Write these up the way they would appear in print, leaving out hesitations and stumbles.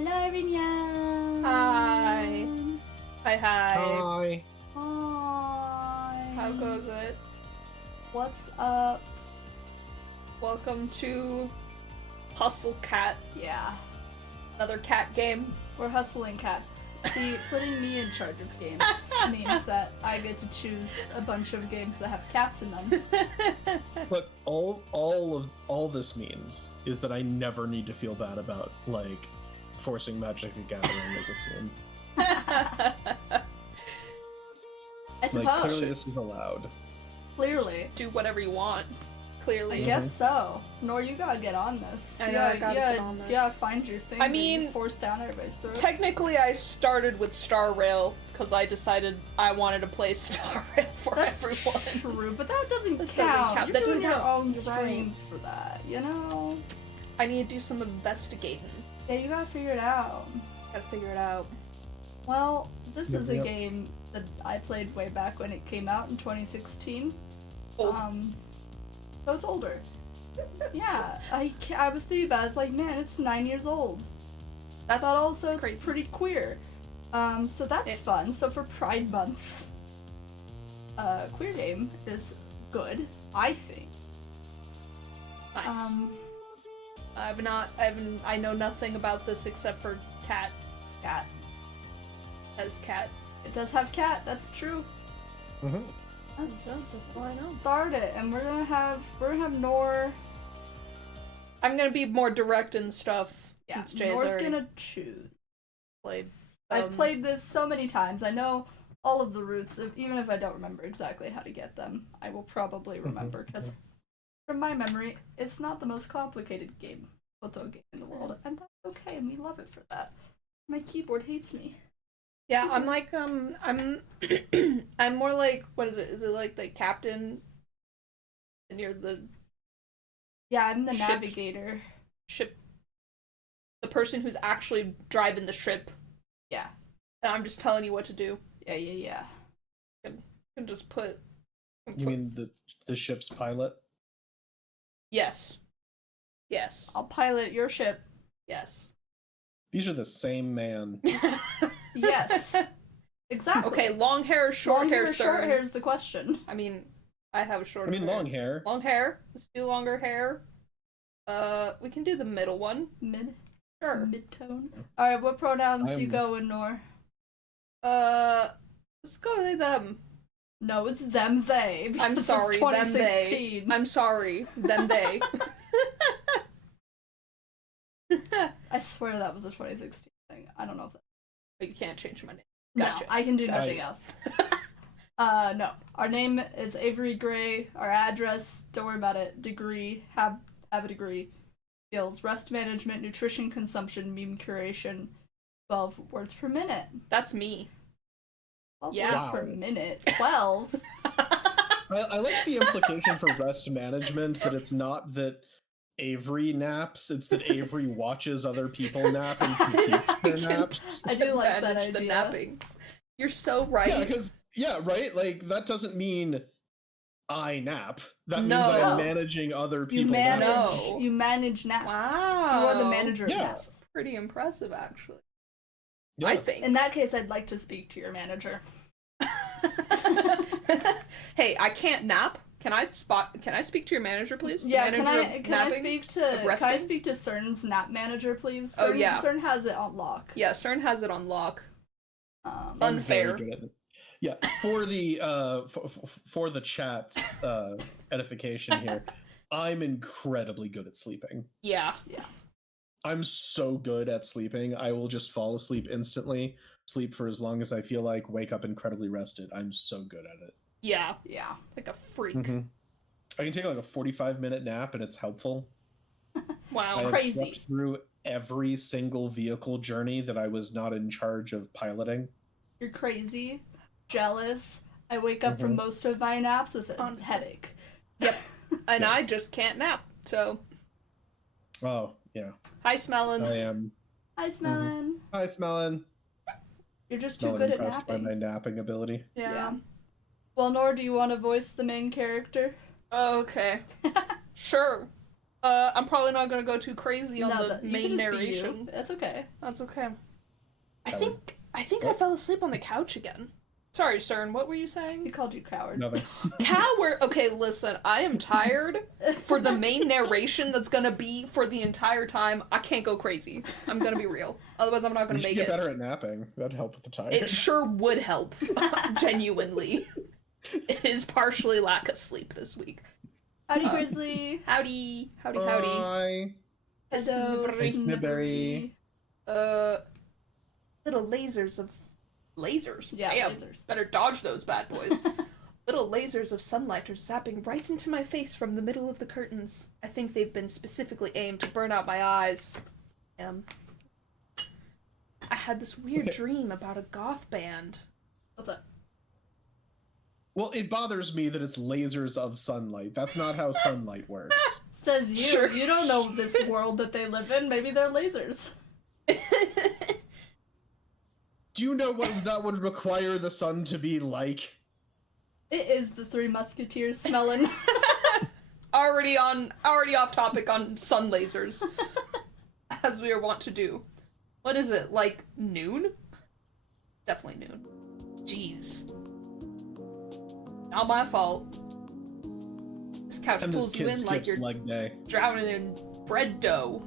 Hello, everyone. Hi. Hi. Hi. Hi. How goes it? What's up? Welcome to Hustle Cat, Yeah, another cat game. we're hustling cats. See, putting me in charge of games means that I get to choose a bunch of games that have cats in them. But all this means is that I never need to feel bad about like forcing Magic the Gathering as a theme. I suppose. Like clearly this is allowed. Clearly. Do whatever you want. I Clearly. guess so. Nor you gotta get on this. I know, I gotta get on this. Yeah, find your thing. I that you mean, force down everybody's throats. Technically, I started with Star Rail because I decided I wanted to play Star Rail for That's everyone. true, but that doesn't That doesn't count. count. You're That doing doesn't your count. own You're right. streams for that, you know? I need to do some investigating. Yeah, you gotta figure it out. Gotta figure it out. Well, this is a Yep. game that I played way back when it came out in 2016. Old. So it's older. Yeah, I was thinking about it, I was like, man, it's 9 years old. That's But also it's crazy. pretty queer. So that's Yeah. fun. So for Pride Month, queer game is good, I think. Nice. I know nothing about this except for cat Cat. as cat. It does have cat, that's true. Mm-hmm. That's all I know. Start it, and we're gonna have Nor. I'm gonna be more direct and stuff Yeah, since Jay's Nor's already gonna choose. played. I've played this so many times. I know all of the routes. Even if I don't remember exactly how to get them, I will probably remember because, from my memory, it's not the most complicated photo game in the world, and that's okay. And we love it for that. My keyboard hates me. Yeah, I'm like I'm more like, what is it? Is it like the captain? And you're the Yeah, I'm the Ship. navigator. ship, the person who's actually driving the ship, Yeah, and I'm just telling you what to do. yeah. And just put. You mean the ship's pilot? Yes. Yes. I'll pilot your ship. Yes. These are the same man. Yes, exactly. Okay, long hair or short Long hair, hair, or sir. short hair is the question. I mean, I have short I mean hair. long hair. Long hair. Let's do longer hair. We can do the middle one. Sure. Mid-tone. All right, what pronouns you I'm- go in, Nor? Let's go with them. No, it's them, they. I'm because sorry, it's them, they. 2016. I'm sorry, them, they. I swear that was a 2016 thing. I don't know if that. But you can't change my name. No, Gotcha. I can do Gotcha. nothing else. No. Our name is Avery Gray. Our address, don't worry about it. Degree, have a degree. Skills, rest management, nutrition consumption, meme curation. 12 words per minute. That's me. 12 Yeah. words per minute. 12. I like the implication for rest management that it's not that Avery naps, it's that Avery watches other people nap and critiques their naps. I do like that Manage the idea. napping. You're so right. Yeah, because right? Like that doesn't mean I nap. That No. means I'm No. managing other people. You manage. napping. No. You manage naps. Wow. You are the manager of Yes. naps. Pretty impressive, actually. Yeah. I think. In that case, I'd like to speak to your manager. Hey, I can't nap. Can I speak to your manager, please? The Yeah, manager can I of napping? speak to resting? Cern's nap manager, please? Oh, Cern, yeah. Cern has it on lock. Yeah, Cern has it on lock. Um, I'm very Unfair. good at it. Yeah, for the for the chat's edification here, I'm incredibly good at sleeping. Yeah. I'm so good at sleeping. I will just fall asleep instantly, sleep for as long as I feel like, wake up incredibly rested. I'm so good at it. Yeah. yeah. Like a freak. I can take like a 45-minute nap and it's helpful. Wow. I have Crazy. slept through every single vehicle journey that I was not in charge of piloting. You're crazy, jealous. I wake up from most of my naps with a Honestly. headache. Yep. And Yeah. I just can't nap. So, Oh, yeah. hi, Smellin. I am. Hi, Smellin. Hi, Smellin. You're just too Smellin good at impressed by napping. my napping ability. Yeah. Well, Nor, do you want to voice the main character? Okay. Sure. I'm probably not gonna go too crazy on the you main can just be you. narration. That's okay. That's okay. I Coward. think I fell asleep on the couch again. Sorry, Cern, what were you He saying? called you coward. Nothing. Coward. Okay, listen, I am tired. For the main narration that's gonna be for the entire time, I can't go crazy. I'm gonna be real. Otherwise, I'm not You gonna should make get it. better at napping. That'd help with the tired. It sure would help. Genuinely. It is partially lack of sleep this week. Howdy, Grizzly. Howdy. Howdy. Bye. Hello, Hey, Snibberry. Little lasers of... Lasers? Yeah, Damn. lasers. Better dodge those bad boys. Little lasers of sunlight are zapping right into my face from the middle of the curtains. I think they've been specifically aimed to burn out my eyes. I had this weird dream about a goth band. What's up? Well, it bothers me that it's lasers of sunlight. That's not how sunlight works. Says you. Sure. You don't know this world that they live in. Maybe they're lasers. Do you know what that would require the sun to be like? It is the Three Musketeers smelling. Already off topic on sun lasers. As we are wont to do. What is it, like noon? Definitely noon. Jeez. Not my fault. This couch And this pulls you kid in like skips you're leg day. drowning in bread dough.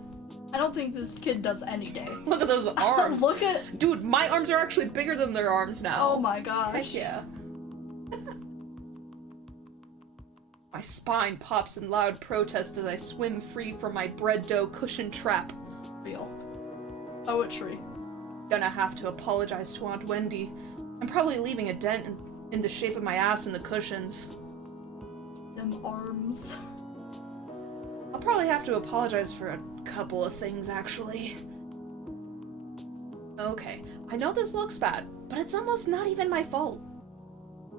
I don't think this kid does any day. Look at those arms. Look at... Dude, my arms are actually bigger than their arms now. Oh my gosh. Heck yeah. My spine pops in loud protest as I swim free from my bread dough cushion trap. Real. Poetry. Gonna have to apologize to Aunt Wendy. I'm probably leaving a dent in the shape of my ass in the cushions. Them arms. I'll probably have to apologize for a couple of things, actually. Okay, I know this looks bad, but it's almost not even my fault.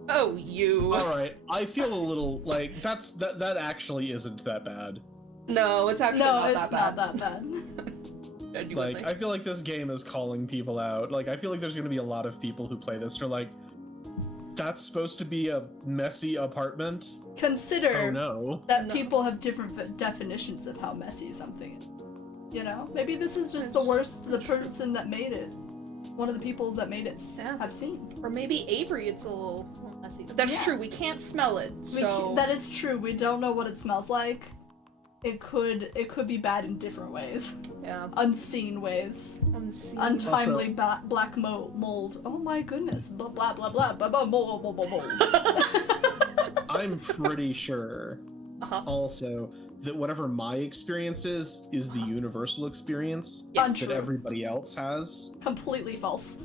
Oh, you. Alright, I feel a little like that actually isn't that bad. No, it's actually No, not it's that bad. not that bad. Genuinely. Like, I feel like this game is calling people out. Like, I feel like there's gonna be a lot of people who play this who are like, that's supposed to be a messy apartment? Consider Oh no. that No. people have different definitions of how messy something is. You know? Maybe this is just the That's worst the person that made it. One of the people that made it Yeah. have seen. Or maybe Avery, it's a little messy. But that's Yeah. true, we can't smell it, so... That is true. We don't know what it smells like. It could be bad in different ways. Yeah. Unseen ways. Unseen. Untimely black mold. Oh my goodness. Blah blah blah blah blah blah mold. I'm pretty sure Uh-huh. also that whatever my experience is the universal experience Untrue. that everybody else has. Completely false.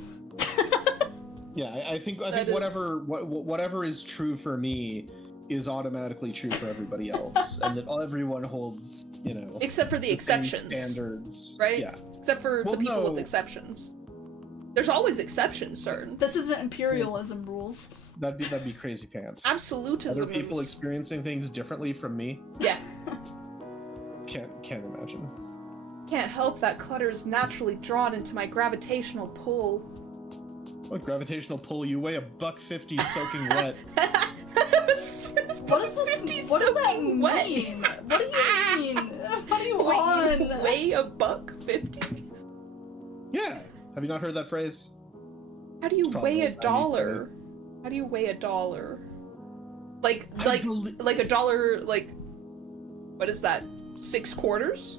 Yeah, I think That is- whatever is true for me is automatically true for everybody else, and that everyone holds, you know, Except for the same exceptions. standards, Right? Yeah, Except for Well, the people no. with exceptions. There's always exceptions, Cern. This isn't imperialism rules. that'd be crazy pants. Absolutism Other people is... experiencing things differently from me, Yeah. can't imagine. Can't help that clutter is naturally drawn into my gravitational pull. What gravitational pull? You weigh $150 soaking wet. What is this? What does that mean? What do you mean? What are you on? Weigh $150? Yeah, have you not heard that phrase? How do you Probably weigh a a tiny dollar? phrase. How do you weigh a dollar? Like I like belie- like a dollar, like, what is that? 6 quarters?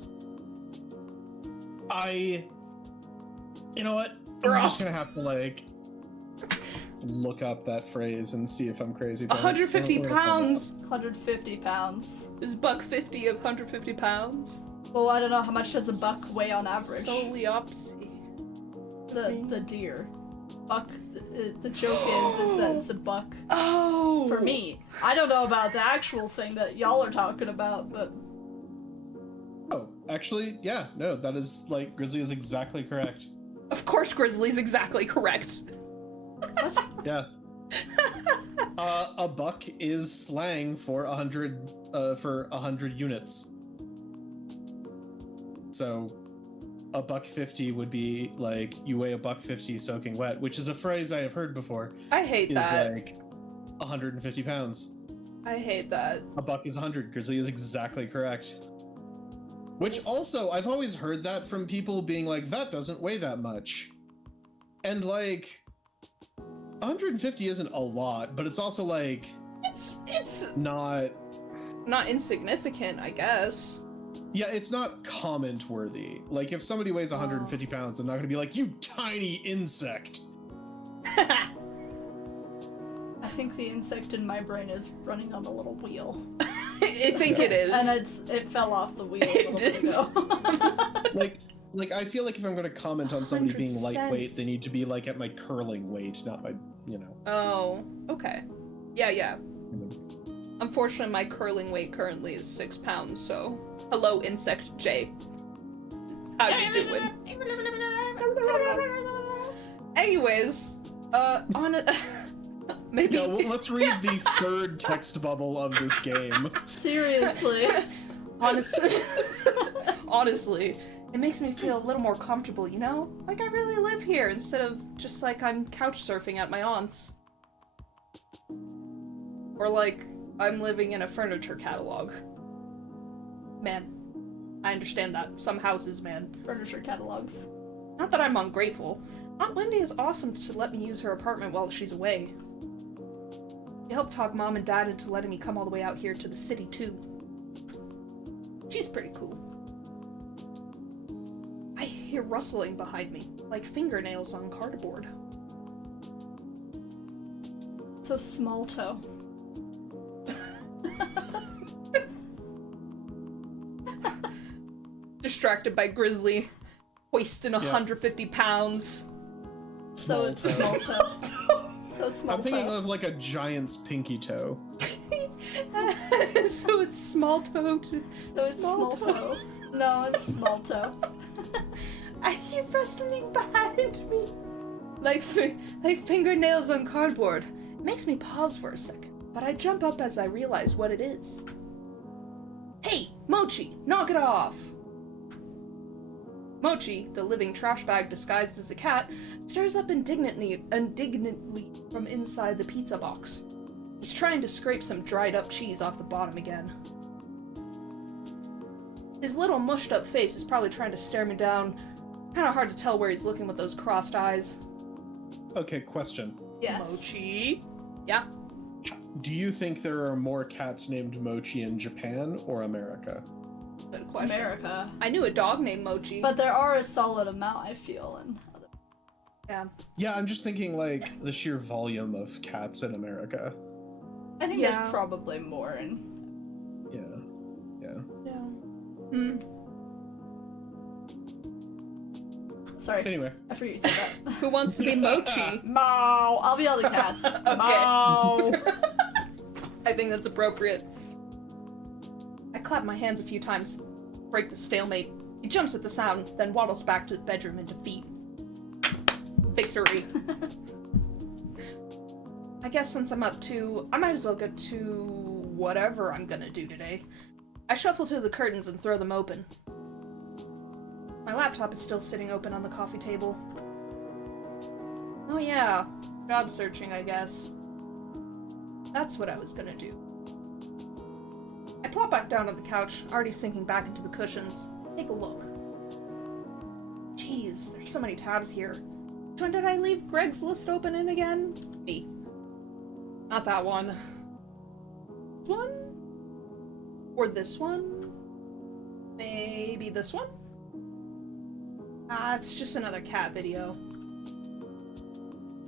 You know what? I'm just gonna have to like look up that phrase and see if I'm crazy. 150 pounds 150 pounds. is $150 of 150 pounds. Well, I don't know how much does a buck weigh on average. Solely opposite. The deer. Buck. The joke is that it's a buck. Oh, For me, I don't know about the actual thing that y'all are talking about, but Oh, actually, yeah, no, that is like Grizzly is exactly correct. Of course, Grizzly's exactly correct. what? Yeah. A buck is slang for 100 units. So, $150 would be like you weigh $150 soaking wet, which is a phrase I have heard before. I hate Is that. like 150 pounds. I hate that. A buck is 100. Grizzly is exactly correct. Which also, I've always heard that from people being like, that doesn't weigh that much. And like, 150 isn't a lot, but it's also like, It's not insignificant, I guess. Yeah, it's not comment worthy. Like, if somebody weighs 150 pounds, I'm not gonna be like, you tiny insect. I think the insect in my brain is running on a little wheel. I think it is. And it fell off the wheel a little bit ago. Like, I feel like if I'm gonna comment on somebody being 100 lightweight, cents. they need to be like at my curling weight, not my, Oh, okay. Yeah. Unfortunately, my curling weight currently is 6 pounds, so hello, Insect J. How you doing? Anyways, on it. Maybe. Yeah, well, let's read the third text bubble of this game. Seriously. Honestly, it makes me feel a little more comfortable, you know? Like I really live here instead of just like I'm couch surfing at my aunt's. Or like I'm living in a furniture catalog. Man, I understand that. Some houses, man. Furniture catalogs. Not that I'm ungrateful. Aunt Wendy is awesome to let me use her apartment while she's away. She helped talk Mom and Dad into letting me come all the way out here to the city, too. She's pretty cool. I hear rustling behind me, like fingernails on cardboard. So small toe. Distracted by Grizzly, hoisting 150 pounds. So it's small toe. So small I'm thinking toe. of like a giant's pinky toe. So it's small toed. So it's small toe. No, it's small toe. I hear rustling behind me. Like fingernails on cardboard. It makes me pause for a second, but I jump up as I realize what it is. Hey, Mochi, knock it off! Mochi, the living trash bag disguised as a cat, stirs up indignantly from inside the pizza box. He's trying to scrape some dried up cheese off the bottom again. His little mushed up face is probably trying to stare me down. Kinda hard to tell where he's looking with those crossed eyes. Okay, question. Yes. Mochi? Yeah? Do you think there are more cats named Mochi in Japan or America? Good question. America. I knew a dog named Mochi. But there are a solid amount, I feel, in other. Yeah. Yeah, I'm just thinking like the sheer volume of cats in America. I think Yeah. there's probably more in. Yeah. Sorry. Anyway. I forget you said that. Who wants to be Mochi? Mow! I'll be all the cats. Okay. Mow! I think that's appropriate. I clap my hands a few times, break the stalemate. He jumps at the sound, then waddles back to the bedroom in defeat. Victory. I guess since I'm up to, I might as well get to whatever I'm gonna do today. I shuffle to the curtains and throw them open. My laptop is still sitting open on the coffee table. Oh yeah, job searching, I guess. That's what I was gonna do. I plop back down on the couch, already sinking back into the cushions. Take a look. Jeez, there's so many tabs here. Which one did I leave Greg's list open in again? Me. Not that one. One? Or this one? Maybe this one? Ah, it's just another cat video.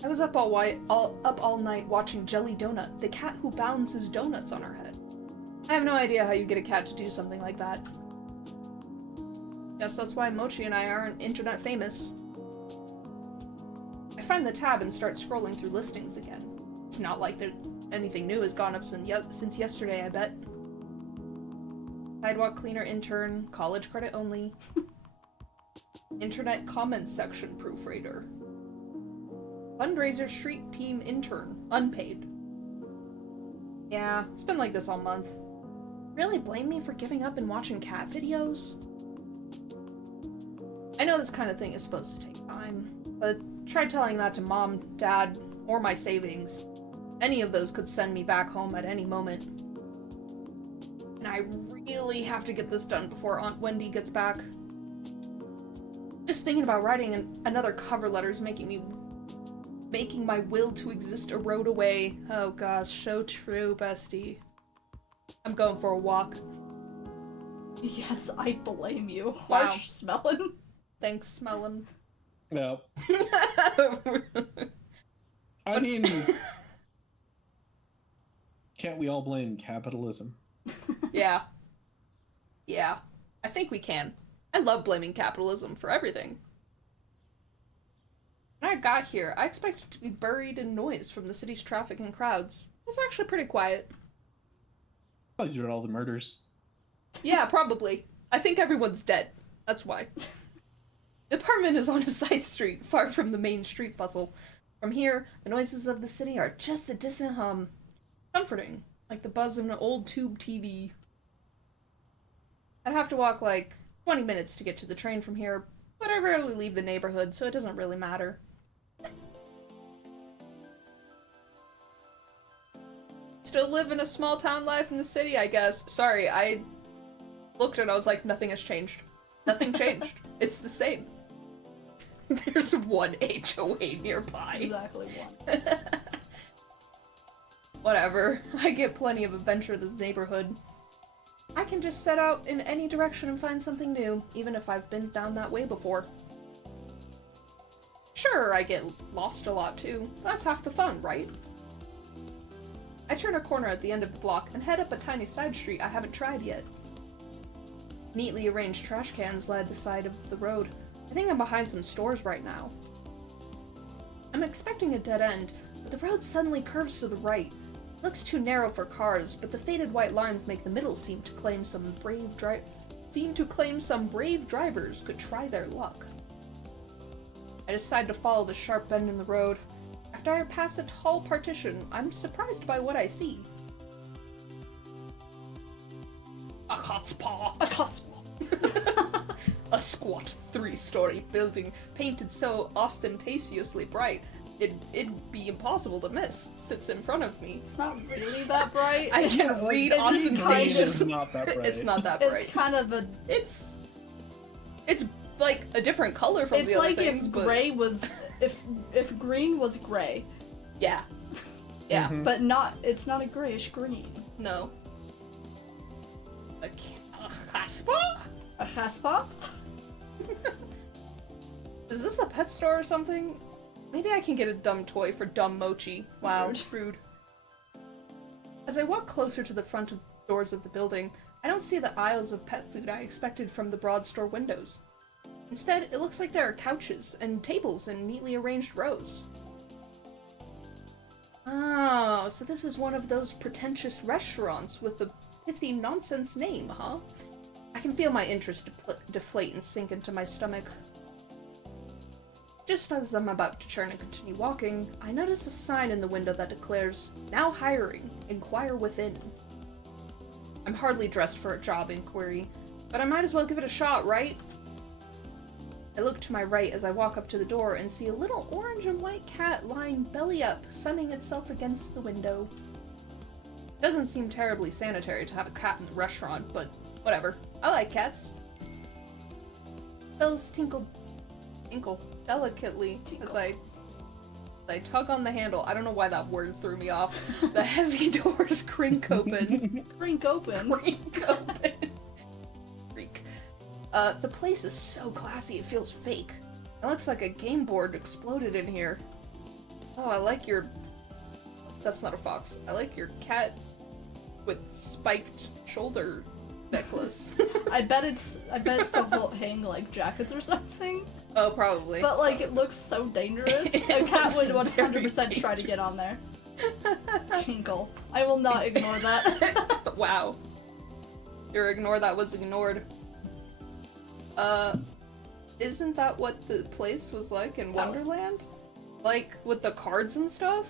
I was up all night watching Jelly Donut, the cat who balances donuts on her head. I have no idea how you get a cat to do something like that. Guess that's why Mochi and I aren't internet famous. I find the tab and start scrolling through listings again. It's not like anything new has gone up since yesterday, I bet. Sidewalk cleaner intern, college credit only. Internet comments section proofreader. Fundraiser street team intern, unpaid. Yeah, it's been like this all month. Really blame me for giving up and watching cat videos? I know this kind of thing is supposed to take time, but try telling that to Mom, Dad, or my savings. Any of those could send me back home at any moment. And I really have to get this done before Aunt Wendy gets back. Just thinking about writing another cover letter is making my will to exist erode away. Oh gosh, so true, bestie. I'm going for a walk. Yes, I blame you. Wow. Harsh smelling. Thanks, Melon. No. I mean, can't we all blame capitalism? Yeah. Yeah. I think we can. I love blaming capitalism for everything. When I got here, I expected to be buried in noise from the city's traffic and crowds. It's actually pretty quiet. Probably due to all the murders. Yeah, probably. I think everyone's dead. That's why. The apartment is on a side street, far from the main street bustle. From here, the noises of the city are just a distant hum. Comforting, like the buzz of an old tube TV. I'd have to walk like 20 minutes to get to the train from here, but I rarely leave the neighborhood, so it doesn't really matter. Still live in a small town life in the city, I guess. Sorry, I looked and I was like, nothing has changed. Nothing changed. It's the same. There's one HOA nearby. Exactly one. Whatever. I get plenty of adventure in the neighborhood. I can just set out in any direction and find something new, even if I've been down that way before. Sure, I get lost a lot too. That's half the fun, right? I turn a corner at the end of the block and head up a tiny side street I haven't tried yet. Neatly arranged trash cans line the side of the road. I think I'm behind some stores right now. I'm expecting a dead end, but the road suddenly curves to the right. It looks too narrow for cars, but the faded white lines make the middle seem to claim some brave drivers could try their luck. I decide to follow the sharp bend in the road. After I pass a tall partition, I'm surprised by what I see. A cat's paw. A cosmo. A squat 3-story building painted so ostentatiously bright it'd be impossible to miss sits in front of me. It's not really that bright. I can read It's ostentatious. It's not that bright. It's not that bright. It's kind of a. It's like a different color from It's the other like things, if but gray was if green was gray, yeah, yeah, Mhm. but not. It's not a grayish green. no. A caspa? A haspa? Is this a pet store or something? Maybe I can get a dumb toy for dumb Mochi. Wow, Rude. rude. As I walk closer to the front doors of the building, I don't see the aisles of pet food I expected from the broad store windows. Instead, it looks like there are couches and tables in neatly arranged rows. Oh, so this is one of those pretentious restaurants with a pithy nonsense name, huh? I can feel my interest deflate and sink into my stomach. Just as I'm about to turn and continue walking, I notice a sign in the window that declares, "Now hiring, inquire within." I'm hardly dressed for a job inquiry, but I might as well give it a shot, right? I look to my right as I walk up to the door and see a little orange and white cat lying belly up, sunning itself against the window. It doesn't seem terribly sanitary to have a cat in the restaurant, but whatever. I like cats. Bells tinkle delicately as I tug on the handle. I don't know why that word threw me off. The heavy doors crink open. Crink open. Crink open. Creak. The place is so classy it feels fake. It looks like a game board exploded in here. Oh, I like your... That's not a fox. I like your cat with spiked shoulder necklace. I bet it still will hang like jackets or something. Oh, probably. But like it looks so dangerous. It A cat would looks 100% very try to get on there. Tinkle. I will not ignore that. Wow. Your ignore that was ignored. Isn't that what the place was like in Wonderland? Like, with the cards and stuff?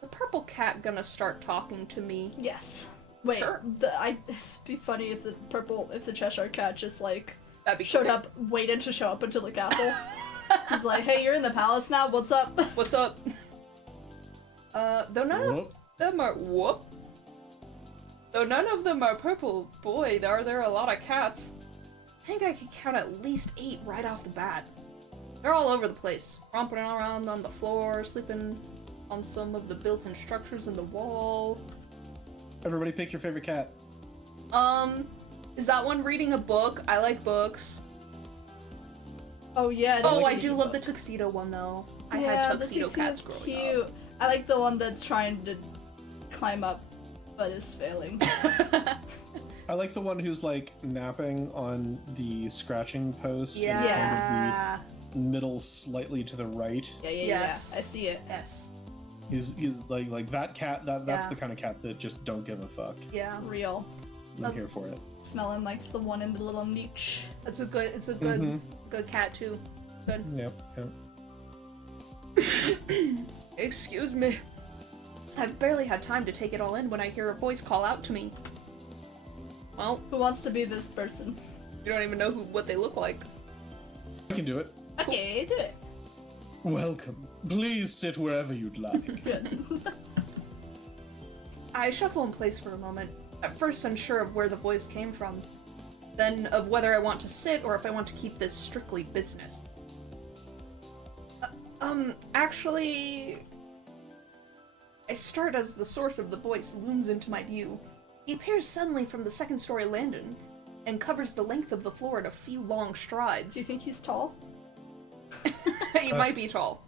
The purple cat gonna start talking to me. Yes. Wait. Sure. It'd be funny if the Cheshire Cat just like That'd be showed cool. up, waited to show up until the castle. He's like, "Hey, you're in the palace now. What's up?" What's up? Though none of Whoop. them are- Whoop. Though none of them are purple, boy, are there a lot of cats. I think I could count at least 8 right off the bat. They're all over the place, romping around on the floor, sleeping on some of the built-in structures in the wall. Everybody pick your favorite cat. Is that one reading a book? I like books. Oh yeah. Oh, like I do love the tuxedo one though. I had tuxedo cats growing cute. up. I like the one that's trying to climb up, but is failing. I like the one who's like napping on the scratching post. Yeah. In kind of the middle, slightly to the right. Yeah. Yes. I see it. Yes. He's like that cat. That's Yeah. the kind of cat that just don't give a fuck. Yeah. Real. I'm here for it. Smelling like the one in the little niche. It's a good Mhm. good cat too. Good. Yep. Excuse me. I've barely had time to take it all in when I hear a voice call out to me. Well, Who wants to be this person? you don't even know what they look like. I can do it. Okay, do it. Welcome. Please sit wherever you'd like. Good. I shuffle in place for a moment, at first unsure of where the voice came from, then of whether I want to sit or if I want to keep this strictly business. Actually, I start as the source of the voice looms into my view. He appears suddenly from the second-story landing and covers the length of the floor in a few long strides. Do you think he's tall? He might be tall.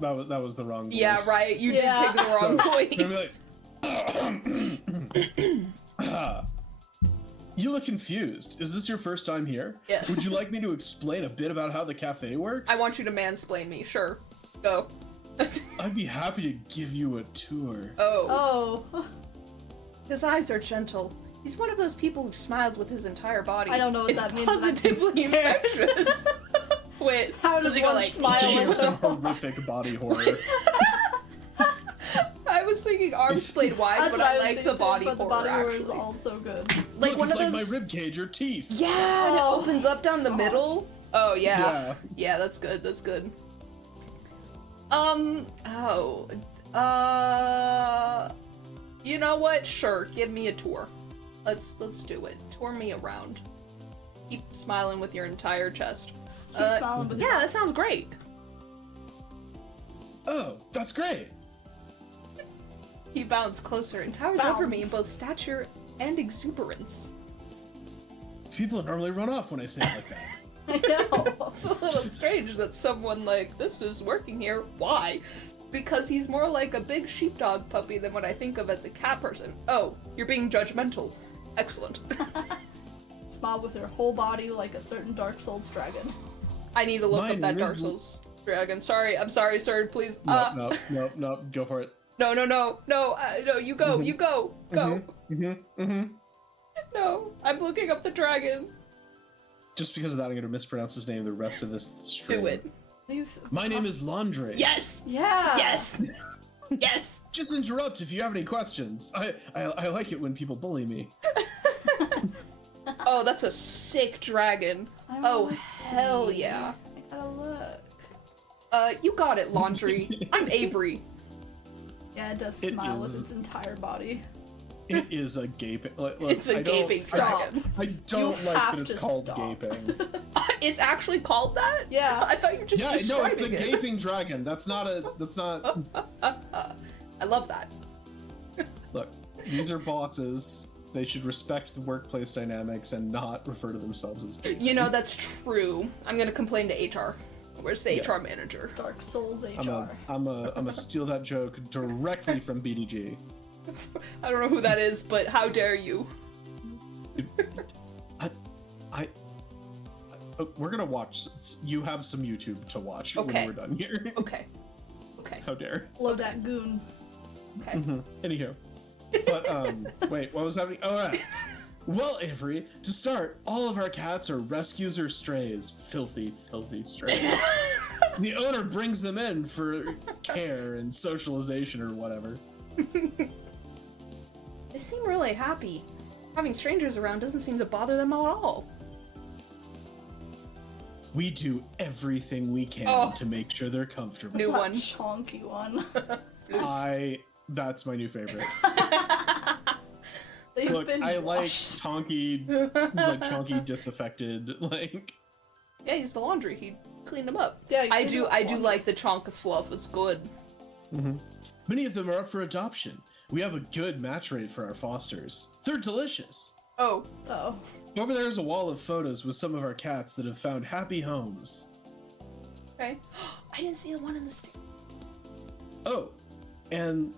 That was the wrong voice. Yeah, right. You Yeah. did pick the wrong Maybe voice. You look confused. Is this your first time here? Yes. Would you like me to explain a bit about how the cafe works? I want you to mansplain me. Sure. Go. I'd be happy to give you a tour. Oh. Oh. His eyes are gentle. He's one of those people who smiles with his entire body. I don't know what It's that means, and I'm positively scared. infectious. Wait. How does he go one like- smile Give you with some a horrific body horror. I was thinking arms splayed wide, That's but what I was like thinking the too, body but the horror body horror is actually. also good. Like Look, one it's of like those. my rib cage or teeth. Yeah, and it Oh. opens up down the Gosh. middle. Oh yeah. Yeah. Yeah, that's good. That's good. You know what? Sure, give me a tour. Let's do it. Tour me around. Keep smiling with your entire chest. Keep smiling with Yeah, that sounds great. Oh, that's great. He bounds closer and towers over me in Bounds. both stature and exuberance. People normally run off when I say it like that. I know. It's a little strange that someone like this is working here. Why? Because he's more like a big sheepdog puppy than what I think of as a cat person. Oh, you're being judgmental. Excellent. Smile with your whole body like a certain Dark Souls dragon. I need to look My up that name Dark is Souls dragon. Sorry, I'm sorry, sir. Please. No, go for it. No, you go, you go, go. Mm-hmm. No, I'm looking up the dragon. Just because of that, I'm going to mispronounce his name the rest of this stream. Do it. My name is Laundry. Yes! Yeah. Yes! Yes! Just interrupt if you have any questions. I like it when people bully me. Oh, that's a sick dragon. I Oh, wanna hell see. yeah. I gotta look. You got it, Laundry. I'm Avery. Yeah, it does It smile with is. its entire body. It is a gaping. Look, It's a I don't- gaping Stop. dragon. I don't You like have that it's to called stop. gaping. It's actually called that? Yeah. I thought you were just Yeah, no, it's describing the it. gaping dragon. That's not a. That's not. I love that. Look, these are bosses. They should respect the workplace dynamics and not refer to themselves as gaping. You know, that's true. I'm gonna complain to HR. Where's the Yes. HR manager? Dark Souls HR. I'm a steal that joke directly from BDG. I don't know who that is, but how dare you? We're gonna watch. You have some YouTube to watch Okay. when we're done here. Okay. Okay. How dare. Load that goon. Okay. Anywho. But, wait, what was happening? Oh, right. Well, Avery, to start, all of our cats are rescues or strays. Filthy, filthy strays. The owner brings them in for care and socialization or whatever. They seem really happy. Having strangers around doesn't seem to bother them at all. We do everything we can Oh. to make sure they're comfortable. New That one. chonky one. That's my new favorite. They've Look, been I like washed. Chonky disaffected, like. Yeah, he's the laundry. He cleaned them up. Yeah, I you do don't want like the chonk of fluff. It's good. Many of them are up for adoption. We have a good match rate for our fosters. They're delicious. Oh, Oh. Over there is a wall of photos with some of our cats that have found happy homes. okay. I didn't see the one in the state. Oh, and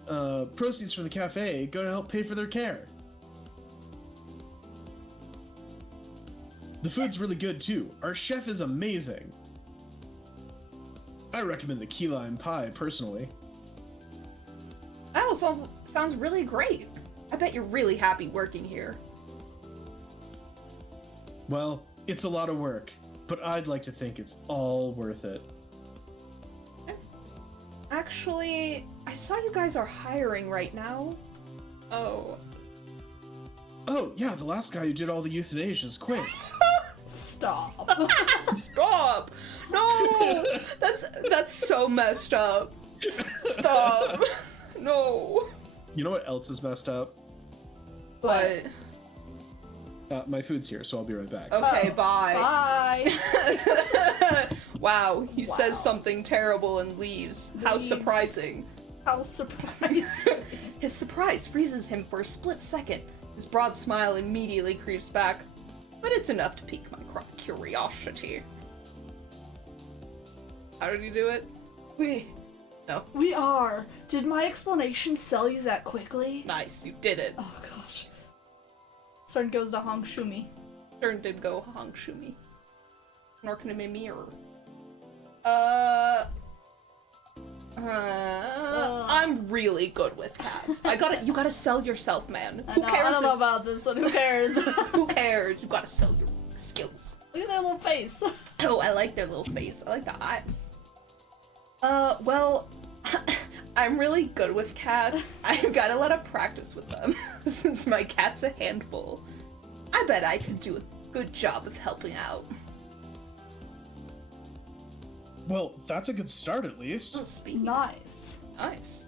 proceeds from the cafe go to help pay for their care. The food's really good too. Our chef is amazing. I recommend the key lime pie personally. That all sounds really great. I bet you're really happy working here. Well, it's a lot of work, but I'd like to think it's all worth it. Actually, I saw you guys are hiring right now. Oh. Oh, yeah, the last guy who did all the euthanasia's quit. Stop. Stop! No! That's so messed up. Stop. No. You know what else is messed up? But My food's here, so I'll be right back. okay, Oh, bye. Bye. Wow, he Wow. says something terrible and leaves. How Leaves. surprising. How surprising. His surprise freezes him for a split second. His broad smile immediately creeps back, but it's enough to pique my curiosity. How did you do it? No. We are. Did my explanation sell you that quickly? Nice, you did it. Oh gosh. Cern goes to Hong Shumi. Cern did go Hong Shumi. Nor can it be mirror. I'm really good with cats. You gotta sell yourself, man. I Who know, cares? I don't know about this one. Who cares? Who cares? You gotta sell your skills. Look at that little face. Oh, I like their little face. I like the eyes. Well, I'm really good with cats. I've got a lot of practice with them, since my cat's a handful. I bet I could do a good job of helping out. Well, that's a good start at least. Oh, speaking. Nice. Nice.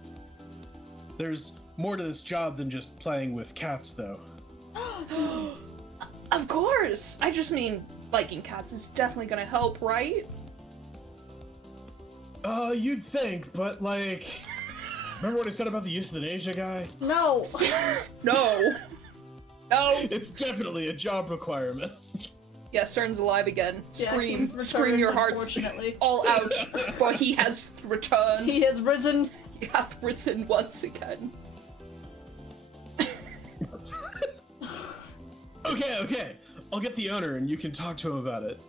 There's more to this job than just playing with cats, though. Of course! I just mean, liking cats is definitely gonna help, right? You'd think, but like... Remember what I said about the euthanasia guy? No. No. No. It's definitely a job requirement. Yeah, Cern's alive again. Yeah, Scream. he's returned, Scream your hearts unfortunately. all out, for he has returned. He has risen. He hath risen once again. Okay. I'll get the owner and you can talk to him about it.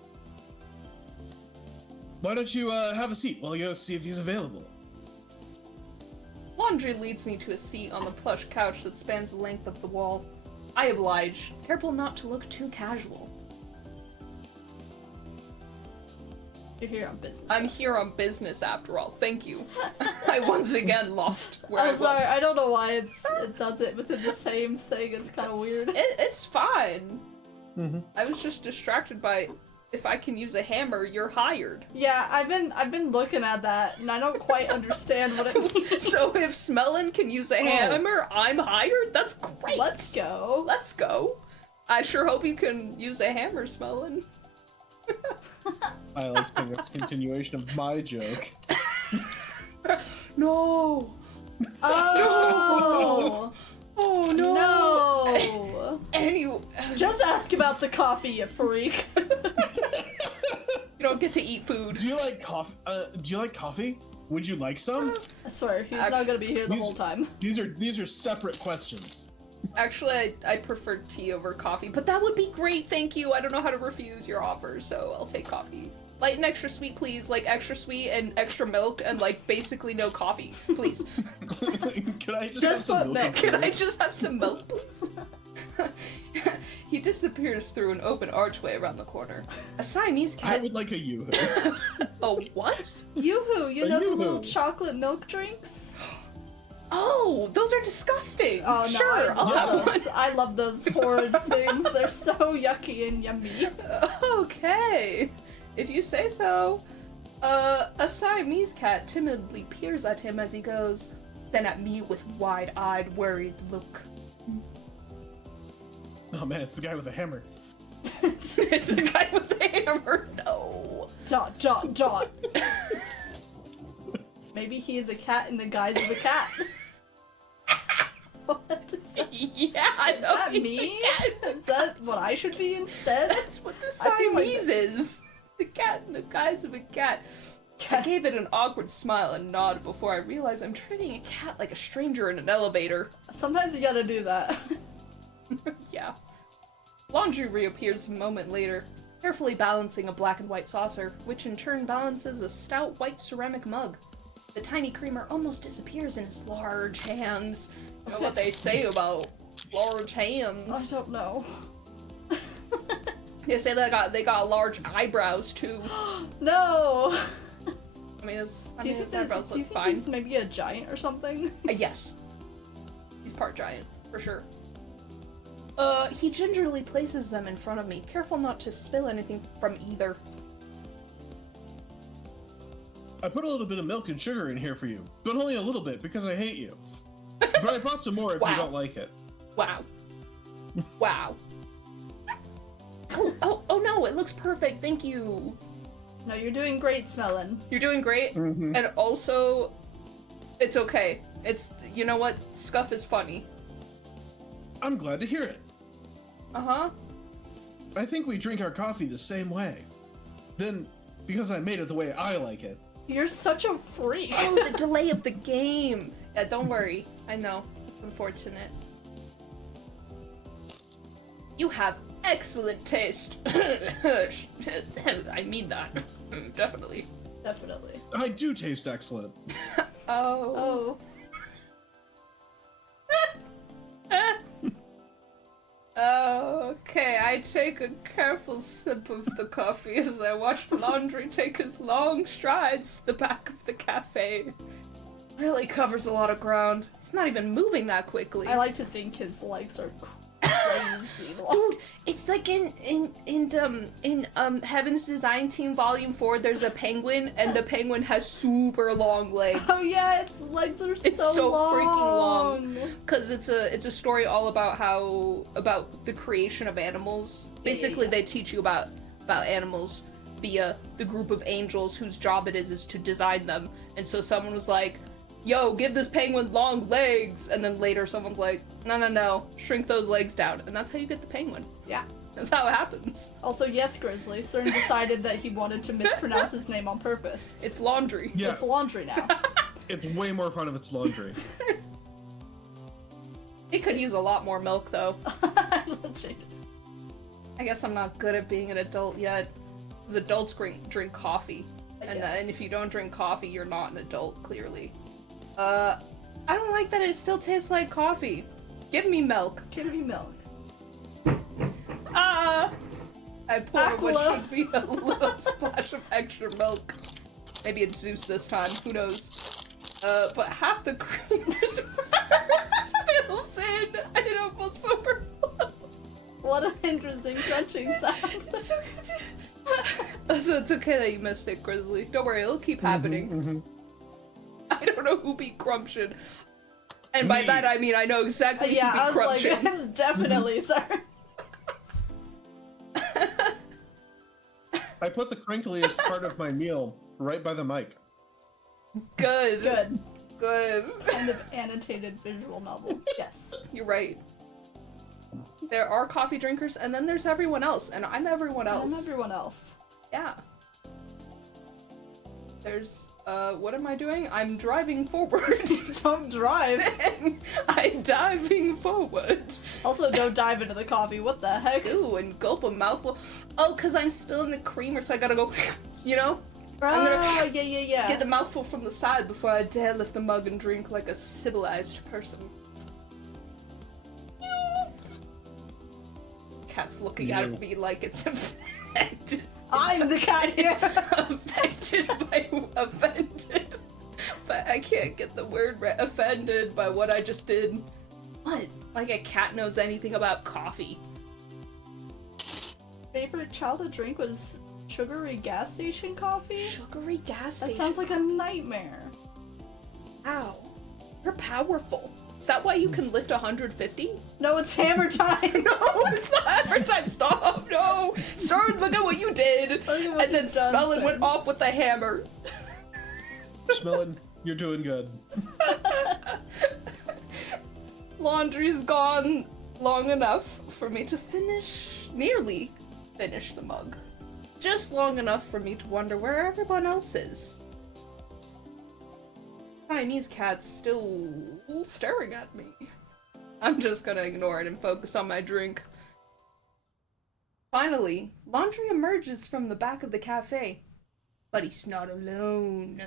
Why don't you, have a seat while you go see if he's available? Laundry leads me to a seat on the plush couch that spans the length of the wall. I oblige, careful not to look too casual. You're here on business. I'm here on business after all, thank you. I once again lost where I I'm was. sorry, I don't know why it does it within the same thing. It's kind of weird. It's fine. Mm-hmm. I was just distracted by, if I can use a hammer, you're hired. Yeah, I've been looking at that and I don't quite understand what it means. So if Smellin can use a hammer, I'm hired? That's great. Let's go. Let's go. I sure hope you can use a hammer, Smellin. I like to think that's a continuation of my joke. No. Oh. Oh no. No. Anyway, Just ask about the coffee, you freak. you don't get to eat food. Do you like coffee? Would you like some? I swear, he's not gonna be here the These- whole time. These are separate questions. Actually, I prefer tea over coffee, but that would be great, thank you. I don't know how to refuse your offer, so I'll take coffee. Light and extra sweet, please. Like, extra sweet and extra milk and, like, basically no coffee, please. Could I just, Just have some put milk? milk. up Can here? I just have some milk, please? He disappears through an open archway around the corner. A Siamese I cat. would like a yoo-hoo. Oh, what? Yoo-hoo, you A know the yoo-hoo. little chocolate milk drinks? Oh, those are disgusting. Oh no, Sure, I'll have one. I love those horrid things. They're so yucky and yummy. Okay, if you say so. A Siamese cat timidly peers at him as he goes, then at me with wide-eyed, worried look. Oh man, it's the guy with the hammer. It's the guy with the hammer. No. Dot, dot, dot. Maybe he is a cat in the guise of a cat. What is that? Yeah, I Is know. that he's me? a cat. Is that what I should be instead? That's what the I feel like Siamese is. The cat in the guise of a cat. I gave it an awkward smile and nod before I realized I'm treating a cat like a stranger in an elevator. Sometimes you gotta do that. Yeah. Laundry reappears a moment later, carefully balancing a black and white saucer, which in turn balances a stout white ceramic mug. The tiny creamer almost disappears in his large hands. You know what they say about large hands? I don't know. They say they got large eyebrows too. No! I mean, his Do you think eyebrows do you look think fine. he's maybe a giant or something? Yes. He's part giant, for sure. He gingerly places them in front of me, careful not to spill anything from either. I put a little bit of milk and sugar in here for you, but only a little bit because I hate you. But I brought some more if Wow. you don't like it. Wow. Wow. Oh no, it looks perfect, thank you. No, you're doing great, Smellin. You're doing great, Mm-hmm. and also, it's okay. You know what, Scuff is funny. I'm glad to hear it. Uh-huh. I think we drink our coffee the same way. Then, because I made it the way I like it. You're such a freak. Oh, the delay of the game. Yeah, don't worry. I know. It's unfortunate. You have excellent taste. I mean that. Definitely. Definitely. I do taste excellent. Oh. Okay, I take a careful sip of the coffee as I watch Laundry take his long strides to the back of the cafe. Really covers a lot of ground. He's not even moving that quickly. I like to think his legs are crazy long. Dude, it's like in Heaven's Design Team Volume 4, there's a penguin, and the penguin has super long legs. Oh yeah, its legs are It's so long. freaking long. Cause it's a story all about about the creation of animals. Basically, yeah. they teach you about animals via the group of angels whose job it is to design them. And so someone was like, yo, give this penguin long legs, and then later someone's like, no, shrink those legs down, and that's how you get the penguin. Yeah. That's how it happens. Also, yes, Grizzly. Cern decided that he wanted to mispronounce his name on purpose. It's laundry. Yeah, It's Laundry now. it's way more fun if it's laundry. It could use a lot more milk, though. Legit. I guess I'm not good at being an adult yet. Because adults drink coffee. And if you don't drink coffee, you're not an adult, clearly. I don't like that it still tastes like coffee. Give me milk. Give me milk. I poured what Aquila. should be a little splash of extra milk. Maybe it's Zeus this time, who knows. But half the cream is spills in. It almost overflows. What an interesting crunching sound. So it's okay that you missed it, Grizzly. Don't worry, it'll keep happening. I don't know who beat Crumption. And by Me. that I mean I know exactly Yeah, who I beat was like, Crumption. it's definitely Cern. I put the crinkliest part of my meal right by the mic. Good. Good. Good. Kind of annotated visual novel. Yes. You're right. There are coffee drinkers, and then there's everyone else, and I'm everyone else. And everyone else. Yeah. There's, what am I doing? I'm driving forward. Don't drive. And I'm diving forward. Also, don't dive into the coffee. What the heck? Ooh, and gulp a mouthful. Oh, because I'm spilling the creamer, so I gotta go, you know? I'm gonna Oh, yeah. get the mouthful from the side before I dare lift the mug and drink like a civilized person. Cat's looking at me like it's offended. I'm the cat here. Offended. But I can't get the word right. Offended by what I just did. What? Like a cat knows anything about coffee. Favorite childhood drink was sugary gas station coffee? Sugary gas That station. sounds like a nightmare. Ow. You're powerful. Is that why you can lift 150? No, it's hammer time. No, it's not hammer time. Stop. No. Cern, look at what you did. Look at what And then you've done, Smellin went Cern. off with the hammer. Smellin', you're doing good. Laundry's gone long enough for me to nearly finish the mug. Just long enough for me to wonder where everyone else is. Chinese cat's still staring at me. I'm just gonna ignore it and focus on my drink. Finally, Laundry emerges from the back of the cafe. But he's not alone.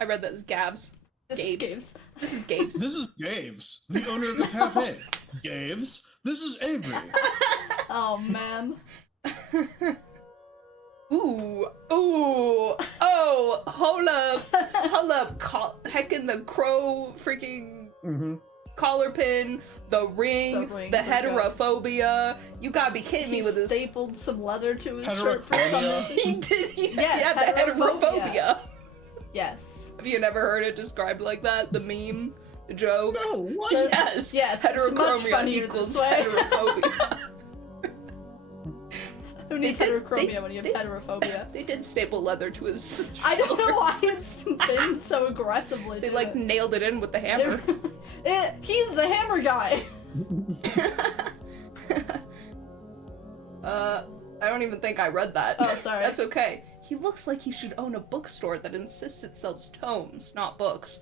I read that as Gabs. This is Gabe's. This is Gabe's. This is Gabe's, the owner of the cafe. Gabe's, this is Avery. Oh, man. Ooh, oh, hold up, heckin' the crow, freaking collar pin, the ring, the heterophobia. You gotta be kidding me with this. He stapled some leather to his shirt for some reason. He did, Yes, yeah, the heterophobia. Yes. Have you never heard it described like that? The meme? The joke? No, what? Yes, Yes, it's much heterochromia funnier equals this way. heterophobia. Who needs They did- heterochromia when you have heterophobia? They did staple leather to his I don't know why it's been so aggressively. They to like it. nailed it in with the hammer. He's the hammer guy. I don't even think I read that. Oh, sorry. That's okay. He looks like he should own a bookstore that insists it sells tomes, not books.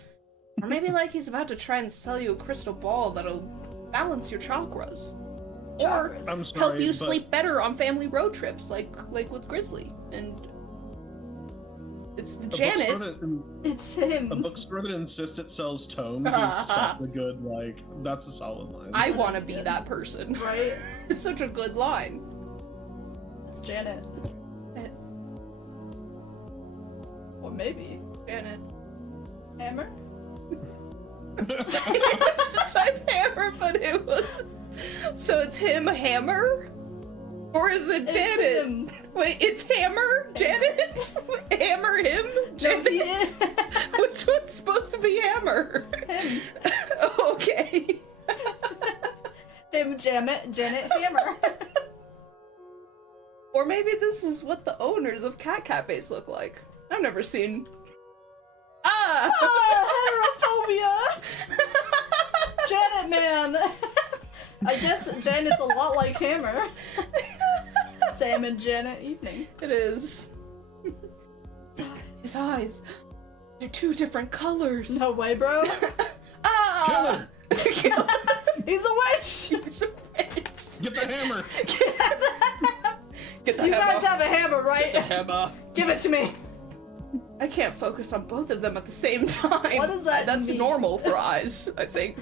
Or maybe like he's about to try and sell you a crystal ball that'll balance your chakras. Or Chakras. I'm sorry, help you but sleep better on family road trips, like with Grizzly. And it's a Janet. bookstore that- It's him. A bookstore that insists it sells tomes is such a good, like, that's a solid line. I That want to is be good. that person. Right? It's such a good line. It's Janet. Or maybe Janet. Hammer? To type hammer, but it was. So it's him, Hammer? Or is it It's Janet? him. Wait, it's Hammer? Janet? Hammer, him? No, Janet? he is. Which one's supposed to be Hammer? Him. Okay. Him, Janet, Hammer. Or maybe this is what the owners of cat cafes look like. I've never seen. Ah! Heterophobia! Janet, man! I guess Janet's a lot like Hammer. Sam and Janet evening. It is. His eyes. They're two different colors. No way, bro. Ah! Kill him! He's a witch! He's a bitch. Get the hammer! Get the You hammer. guys have a hammer, right? The hammer. Give it to me. I can't focus on both of them at the same time. What does that That's mean? normal for eyes, I think.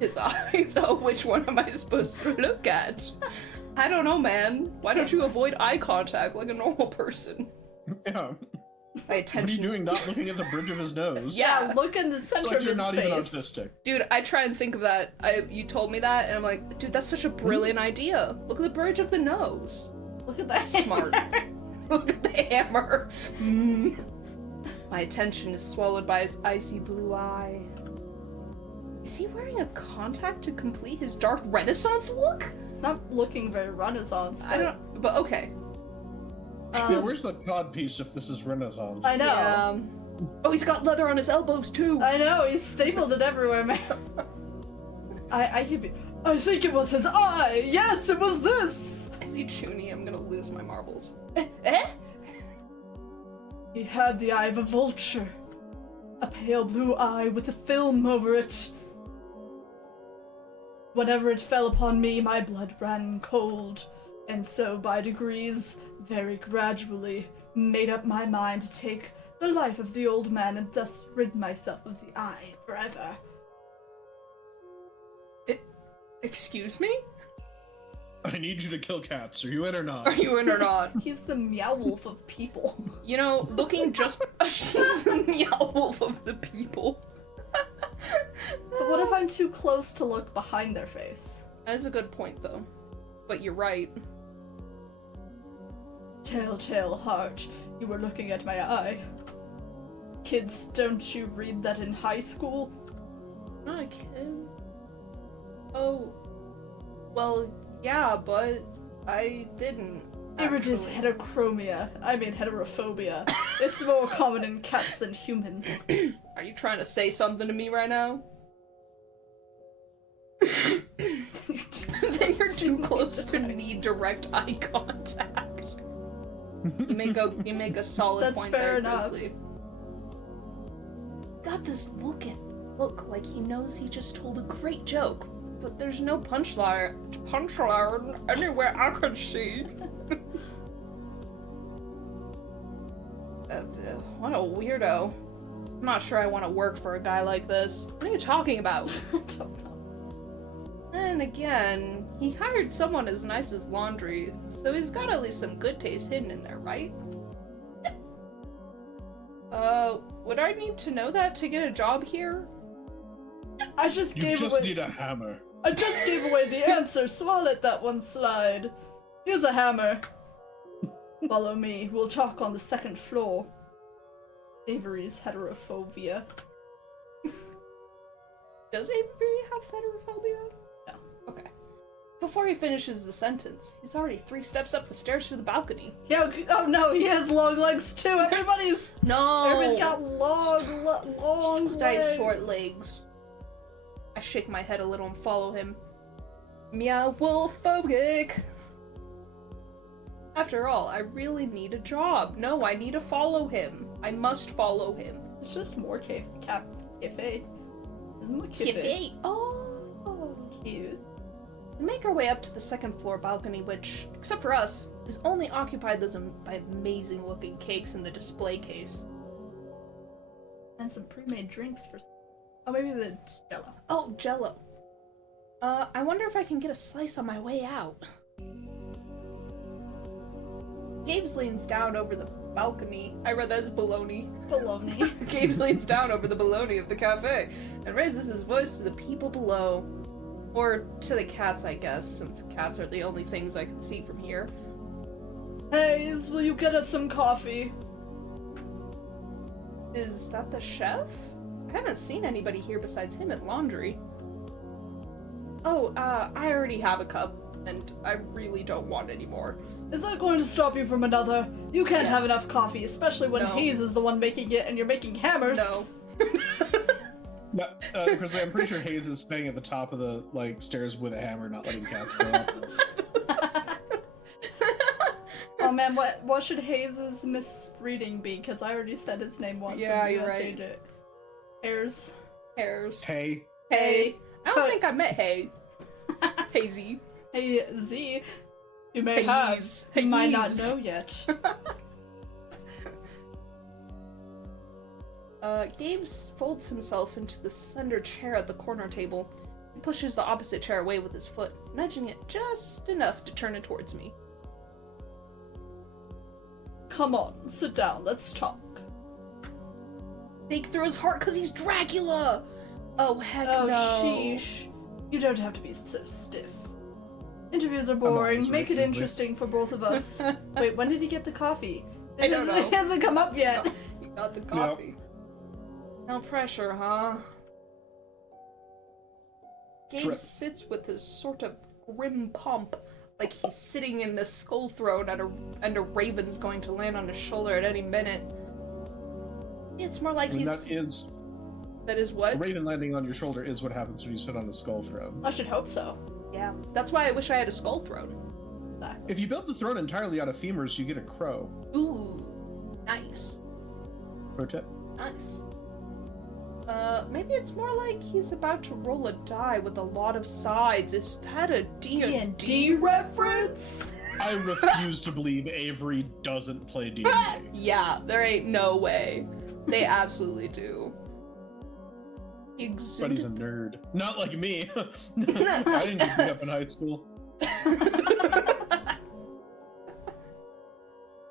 His eyes. Oh, which one am I supposed to look at? I don't know, man. Why don't you avoid eye contact like a normal person? Yeah. My What are you attention. doing not looking at the bridge of his nose? Yeah. Look in the It's center like of you're his not even face. autistic. Dude, I try and think of that. You told me that, and I'm like, dude, that's such a brilliant idea. Look at the bridge of the nose. Look at that. Smart. Look at the hammer. My attention is swallowed by his icy blue eye. Is he wearing a contact to complete his dark Renaissance look? It's not looking very Renaissance, but I don't. But okay. Yeah, where's the cod piece if this is Renaissance? I know. Yeah. Oh, he's got leather on his elbows too. I know, he's stapled it everywhere, man. I keep it. I think it was his eye! Yes, it was this! I see Chuny, I'm gonna lose my marbles. He had the eye of a vulture. A pale blue eye with a film over it. Whenever it fell upon me, my blood ran cold, and so by degrees, very gradually, made up my mind to take the life of the old man and thus rid myself of the eye forever. Excuse me? I need you to kill cats. Are you in or not? Are you in or not? He's the meow wolf of people. You know, looking just. She's the meow wolf of the people. But what if I'm too close to look behind their face? That is a good point, though. But you're right. Telltale heart, you were looking at my eye. Kids, don't you read that in high school? Not a kid. Oh. Well, yeah, but I didn't. It is actually. heterophobia. It's more common in cats than humans. Are you trying to say something to me right now? Then you're too close to need direct eye contact. You make a solid That's point fair there, enough. Grizzly. Got this look like he knows he just told a great joke, but there's no punchline anywhere I could see. What a weirdo. I'm not sure I want to work for a guy like this. What are you talking about? I don't know. Then again, he hired someone as nice as laundry, so he's got at least some good taste hidden in there, right? Would I need to know that to get a job here? I just You gave just away. need a hammer. I just gave away the answer, so I'll let that one slide. Here's a hammer. Follow me. We'll talk on the second floor. Avery's heterophobia. Does Avery have heterophobia? No. Okay. Before he finishes the sentence, he's already 3 steps up the stairs to the balcony. Yeah. Oh no, he has long legs too. Everybody's got long I have legs. short legs. I shake my head a little and follow him. Meow wolf-phobic. After all, I really need a job. No, I need to follow him. I must follow him. It's just more cafe. It's more cafe. Cafe. Oh. Cute. We make our way up to the second floor balcony, which, except for us, is only occupied by amazing looking cakes in the display case. And some pre-made drinks for. Oh, maybe the Jello. Oh, Jello. I wonder if I can get a slice on my way out. Gabe leans down over the balcony. I read that as baloney. Bologna. Gabe leans down over the baloney of the cafe and raises his voice to the people below. Or to the cats, I guess, since cats are the only things I can see from here. Hayes, will you get us some coffee? Is that the chef? I haven't seen anybody here besides him at laundry. Oh, I already have a cup, and I really don't want any more. Is that going to stop you from another? You can't Yes. have enough coffee, especially when No. Hayes is the one making it and you're making hammers. No. No, Grizzly, I'm pretty sure Hayes is staying at the top of the stairs with a hammer, not letting cats go up. Oh man, what should Hayes' misreading be? Because I already said his name once. Yeah, and we you're gotta right. change it. Hairs. Hairs. Hey. Hey. I don't Hey. think I met Hay. Hazy. Hey, Z. You may Hayes. have. You might not Hayes. know yet. Gabe folds himself into the slender chair at the corner table and pushes the opposite chair away with his foot, nudging it just enough to turn it towards me. Come on, sit down, let's talk. Fake through his heart because he's Dracula! Oh, heck Oh, no. sheesh. You don't have to be so stiff. Interviews are always boring. Make it ready. interesting for both of us. Wait, when did he get the coffee? I don't know. It hasn't come up yet. He got the coffee. No pressure, huh? Gabe Trip. sits with his sort of grim pomp, like he's sitting in the skull throne and a raven's going to land on his shoulder at any minute. It's more like I mean, he's... That is a what? raven landing on your shoulder is what happens when you sit on a skull throne. I should hope so. Yeah. That's why I wish I had a skull throne. If you build the throne entirely out of femurs, you get a crow. Ooh. Nice. Pro tip. Nice. Maybe it's more like he's about to roll a die with a lot of sides. Is that a D&D D reference? I refuse to believe Avery doesn't play D&D. Yeah, there ain't no way. They absolutely do. He But he's a exuded... nerd. Not like me. I didn't get beat up in high school.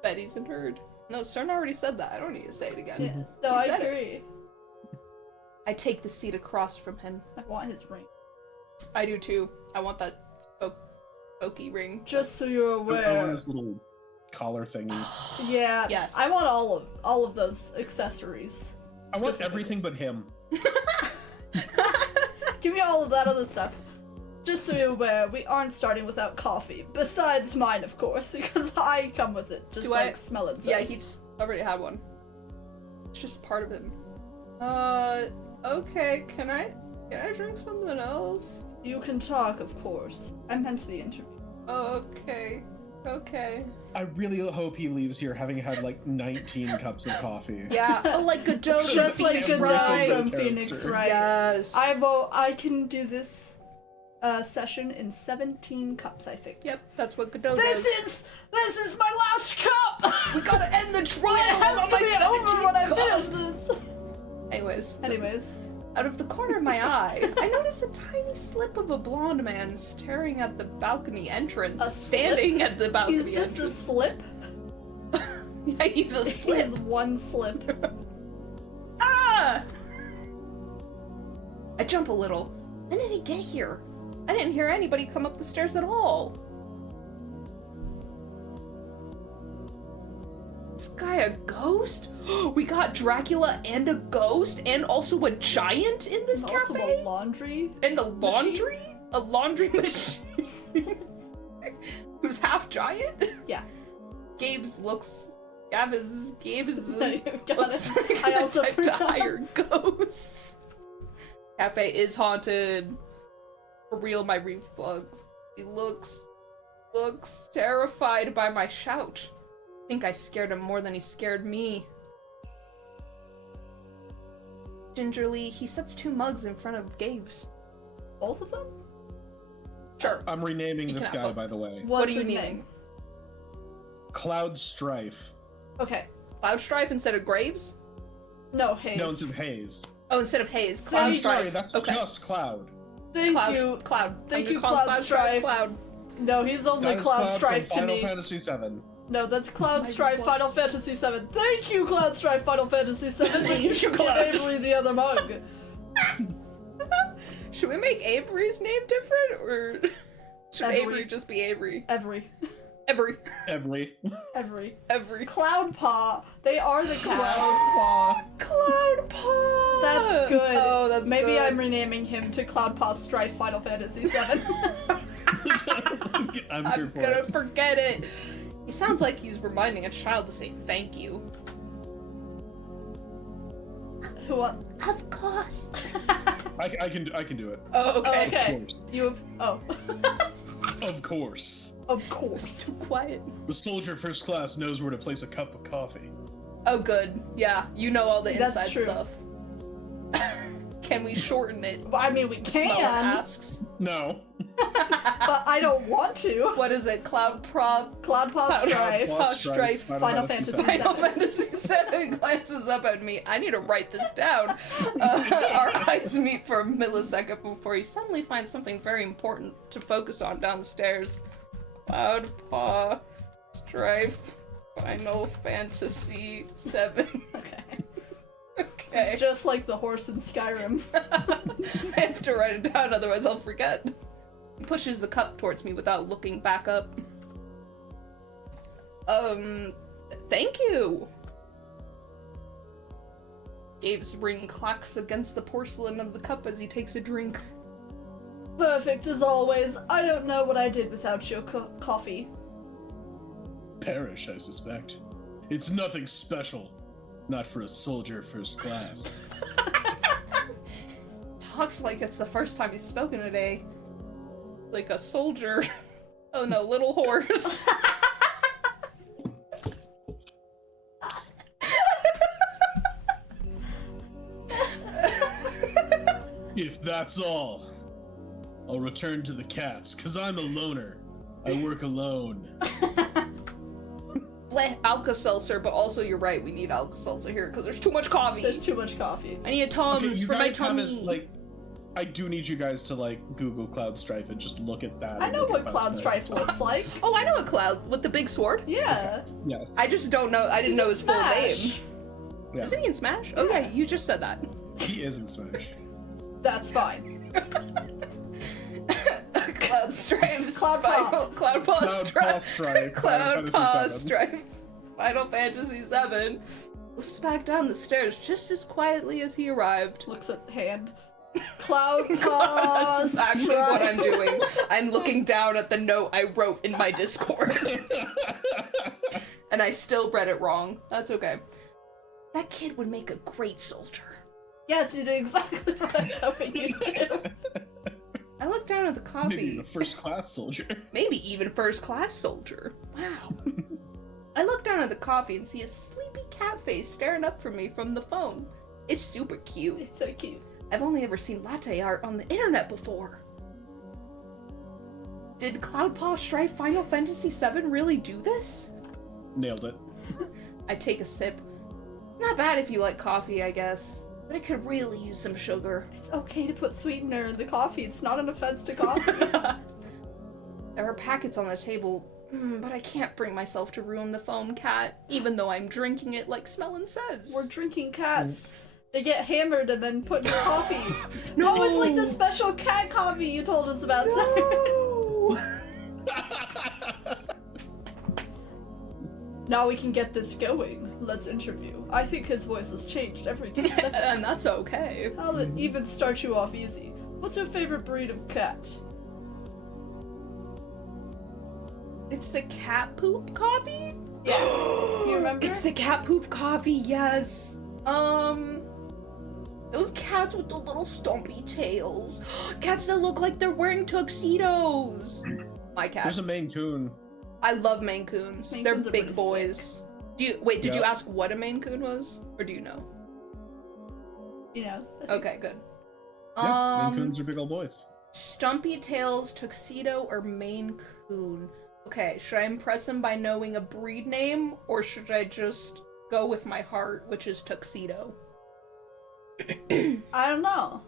Bet he's a nerd. No, Cern already said that. I don't need to say it again. Yeah. No, He I said it. agree. I take the seat across from him. I want his ring. I do too. I want that pokey ring. Just so you're I want aware. his little collar thingies. Yeah. Yes. I want all of those accessories. I want everything but him. Give me all of that other stuff. Just so you're aware, we aren't starting without coffee. Besides mine, of course, because I come with it. Just smell it. Yeah, he just already had one. It's just part of him. Okay, can I drink something else? You can talk, of course. I meant the interview. Okay. I really hope he leaves here having had like 19 cups of coffee. Yeah, like Godot. Just like Phoenix Godot Wright. from Character. Phoenix Wright. Yes. I can do this session in 17 cups, I think. Yep, that's what Godot does. This is my last cup! We gotta end the trial It has on to my be over when I 17 finish this! Anyways. Out of the corner of my eye, I notice a tiny slip of a blonde man staring at the balcony entrance. A slip? Standing at the balcony He's just a entrance. slip? Yeah, he's a He slip. has one slip. Ah! I jump a little. When did he get here? I didn't hear anybody come up the stairs at all. Is this guy a ghost? We got Dracula and a ghost and also a giant in this And also cafe? a laundry. And a laundry? A laundry machine? Who's half giant? Yeah. Gabe's looks Got looks it. like I the also type to forgot. hire ghosts. Cafe is haunted. For real, my reflux. He looks terrified by my shout. I think I scared him more than he scared me. Gingerly, he sets 2 mugs in front of Gabe's. Both of them? Sure. I'm renaming You this can guy, have by the way. What's are you his naming? name? Cloud Strife. Okay. Cloud Strife instead of Graves? No, Hayes. No, instead of Haze. Oh, instead of Hayes. I'm Cloud sorry, Strife. that's Okay. just Cloud. Thank Cloud. you. Cloud. Thank I'm you, gonna call him Cloud Strife. Cloud. No, he's only That is Cloud Cloud Strife from to Final me. Fantasy VII. No, that's Cloud My Strife God. Final Fantasy VII. Thank you, Cloud Strife Final Fantasy VII. But you should give Cloud. Avery the other mug. Should we make Avery's name different, or should Avery. Avery just be Avery? Every. Every. Cloud Paw. They are the cats. Cloud Paw. That's good. Oh, that's Maybe good. I'm renaming him to Cloud Paw Strife Final Fantasy VII. I'm here I'm for gonna it. forget it. He sounds like he's reminding a child to say thank you. What? Of course. I can do it. Oh, okay. Okay. Of course. You have. Oh. Of course. Of course. Too quiet. The soldier first class knows where to place a cup of coffee. Oh, good. Yeah, you know all the That's inside true. stuff. Can we shorten it? Well, I mean, we Smeller can, asks. No. but I don't want to. What is it? Cloud Paw Strife. Paw Strife, Final Fantasy VII. Final Fantasy VII glances up at me. I need to write this down. Our eyes meet for a millisecond before he suddenly finds something very important to focus on down the stairs. Cloud Paw Strife Final Fantasy VII. Okay. Okay. It's just like the horse in Skyrim. I have to write it down, otherwise I'll forget. He pushes the cup towards me without looking back up. Thank you! Gabe's ring clacks against the porcelain of the cup as he takes a drink. Perfect as always. I don't know what I did without your coffee. Perish, I suspect. It's nothing special. Not for a soldier first class. Talks like it's the first time he's spoken today. Like a soldier. Oh no, little horse. If that's all, I'll return to the cats, 'cause I'm a loner. I work alone. Alka-Seltzer, but also you're right, we need Alka-Seltzer here because there's too much coffee. There's too much coffee. I need a Tums Okay, you for my guys tummy. haven't, like, I do need you guys to, like, Google Cloud Strife and just look at that. I and know look what at Cloud Strife looks like. Oh, I know a Cloud with the big sword. Yeah. Yes. I just don't know. I didn't know his full Smash. name. Yeah. Isn't he in Smash? Oh yeah, you just said that. He is in Smash. That's fine. Cloud Strife. Cloud Paw. Cloud Paw Cloud Strife. Paw Strife. Cloud Final Paw Fantasy VII. Strife. Final Fantasy VII. slips back down the stairs just as quietly as he arrived. Looks at the hand. Cloud paw That's actually what I'm doing. I'm looking down at the note I wrote in my Discord. And I still read it wrong. That's okay. That kid would make a great soldier. Yes, you did exactly what I was hoping you'd do. I look down at the coffee. Maybe a first-class soldier. Maybe even first-class soldier. Wow. I look down at the coffee and see a sleepy cat face staring up from me from the phone. It's super cute. It's so cute. I've only ever seen latte art on the internet before. Did Cloudpaw Strife Final Fantasy VII really do this? Nailed it. I take a sip. Not bad if you like coffee, I guess. But it could really use some sugar. It's okay to put sweetener in the coffee. It's not an offense to coffee. There are packets on the table, but I can't bring myself to ruin the foam cat, even though I'm drinking it like Smellin says. We're drinking cats. They get hammered and then put in your coffee. No! Oh, it's like the special cat coffee you told us about. No! Now we can get this going. Let's interview. I think his voice has changed every 2 seconds. And that's okay. I'll even start you off easy. What's your favorite breed of cat? It's the cat poop coffee? Yeah. You remember? It's the cat poop coffee, yes. Those cats with the little stumpy tails. Cats that look like they're wearing tuxedos. My cat. There's a Maine Coon. I love Maine Coons. Maine They're Coons are big pretty boys. sick. Did you Yeah. ask what a Maine Coon was? Or do you know? You know. Okay, good. Yeah, Maine Coons are big old boys. Stumpy tails, tuxedo, or Maine Coon? Okay, should I impress him by knowing a breed name, or should I just go with my heart, which is tuxedo? I don't know.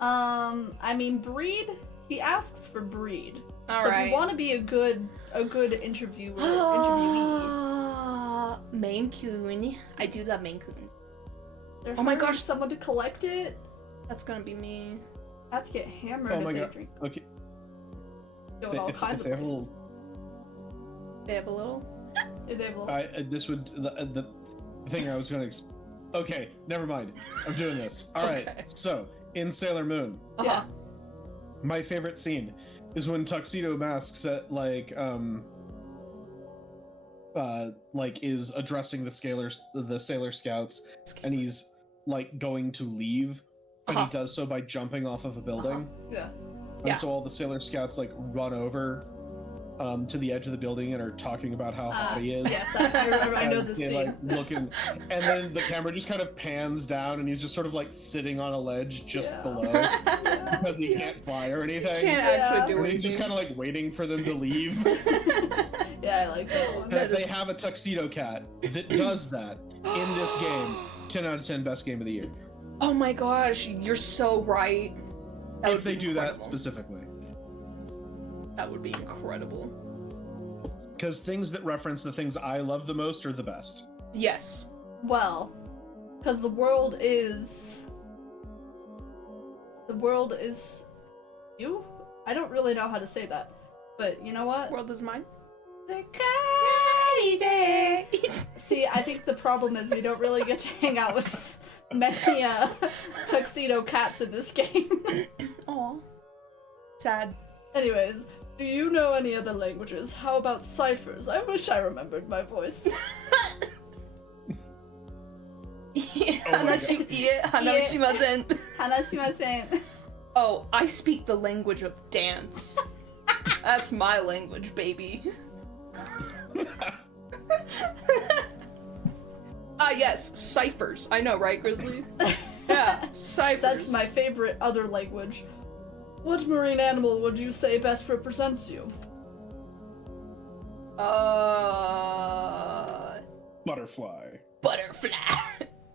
I mean, breed. He asks for breed. All so right. if you want to be a good interviewee. Maine Coon. I do love Maine Coons. They're Oh my hiring gosh. someone to collect it. That's gonna be me. Cats get hammered Oh if my they god. drink. Okay. Doing all kinds of they have a places. little, They have a little. If they have a little- this would the thing I was going to. Okay, never mind. I'm doing this. All right. Okay. So in Sailor Moon, Uh-huh. my favorite scene is when Tuxedo Mask is addressing the Sailor Scouts, and he's like going to leave, and he does so by jumping off of a building. Yeah. And Yeah. so all the Sailor Scouts like run over to the edge of the building and are talking about how hot he is. Yes, I remember. I know as this they, scene. like, looking, and then the camera just kind of pans down, and he's just sort of like sitting on a ledge just Yeah. below because he can't fly or anything. Can't actually do And anything. he's just kind of like waiting for them to leave. Yeah, I like that one. And if they have a tuxedo cat that does that in this game, 10 out of 10 best game of the year. Oh my gosh, you're so right. That If would they be do that incredible. specifically. That would be incredible. Because things that reference the things I love the most are the best. Yes. Well, because the world is you. I don't really know how to say that, but you know what? World is mine. See, I think the problem is we don't really get to hang out with many tuxedo cats in this game. Aw. Sad. Anyways, do you know any other languages? How about ciphers? I wish I remembered my voice. Hanashimasen. Hanashimasen. Oh, I speak the language of dance. That's my language, baby. Yes, ciphers. I know, right, Grizzly? Yeah, ciphers. That's my favorite other language. What marine animal would you say best represents you? Butterfly. Butterfly.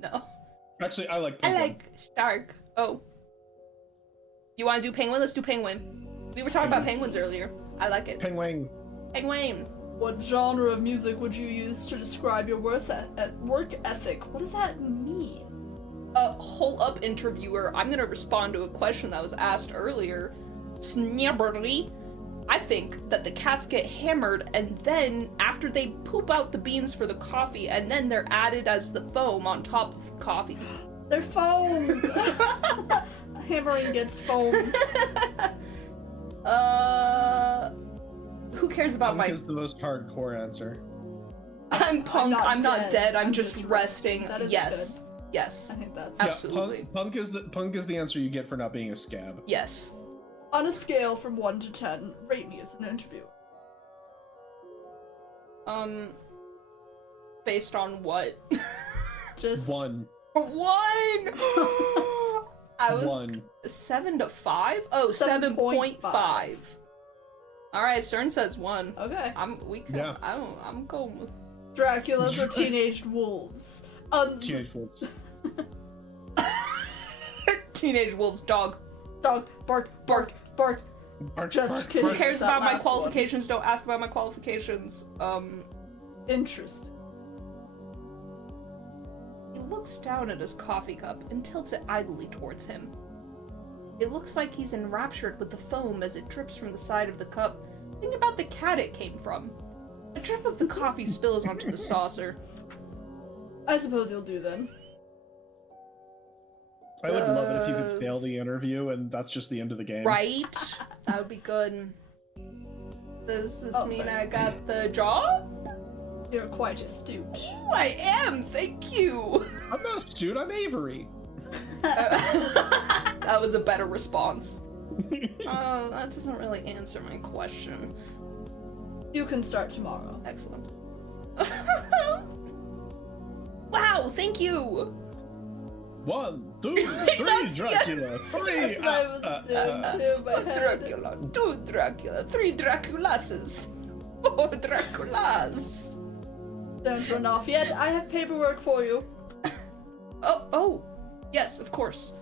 No. Actually, I like I penguin. like shark. Oh. You want to do penguin? Let's do penguin. We were talking about penguins earlier. I like it. Penguin. Penguin. What genre of music would you use to describe your work ethic? What does that mean? Hold up, interviewer. I'm gonna respond to a question that was asked earlier. Snibberly. I think that the cats get hammered, and then after they poop out the beans for the coffee, and then they're added as the foam on top of the coffee. They're foamed. Hammering gets foamed. Who cares about Punk my... is the most hardcore answer. I'm punk, I'm not dead, I'm just resting. That is Yes. good. Yes. I think that's Absolutely. Yeah, punk is the answer you get for not being a scab. Yes. on a scale from 1 to 10. Rate me as an interviewer. Based on what? Just 1. 1! I was 1. 7 to 5? Oh, 7.5. Alright, Cern says 1. Okay. I'm going with Dracula for teenage wolves. Teenage wolves. Teenage wolves, dog. Dog, bark, bark, bark. Bark, Just bark, kidding. Who cares That about my last qualifications? Don't ask about my qualifications. Interesting. He looks down at his coffee cup and tilts it idly towards him. It looks like he's enraptured with the foam as it drips from the side of the cup. Think about the cat it came from. A drip of the coffee spills onto the saucer. I suppose you'll do then. I would love it if you could fail the interview and that's just the end of the game. Right? That would be good. Does this mean sorry. I got the job? You're quite astute. Ooh, I am! Thank you! I'm not astute, I'm Avery. That was a better response. Oh, that doesn't really answer my question. You can start tomorrow. Excellent. Wow, thank you! 1, 2, 3, Dracula. 3. That's what I was doing too in my head. Dracula, 2 Dracula, 3 Draculases, 4 Draculas. Don't run off yet. I have paperwork for you. Oh, yes, of course.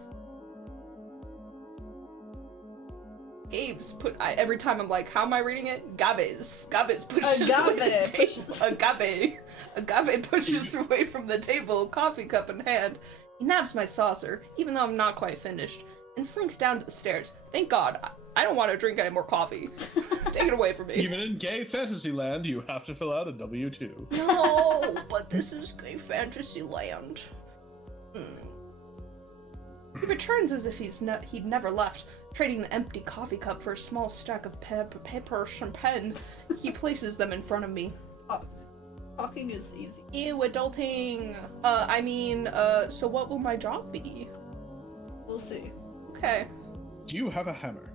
Gabe's every time I'm like, how am I reading it? Gabe's pushes away the table. Agave pushes away from the table, coffee cup in hand. He nabs my saucer, even though I'm not quite finished, and slinks down to the stairs. Thank God, I don't want to drink any more coffee. Take it away from me. Even in gay fantasy land, you have to fill out a W-2. No, but this is gay fantasy land. He returns as if he'd never left, trading the empty coffee cup for a small stack of paper and pen. He places them in front of me. Talking is easy. Ew, adulting. So what will my job be? We'll see. Okay. Do you have a hammer?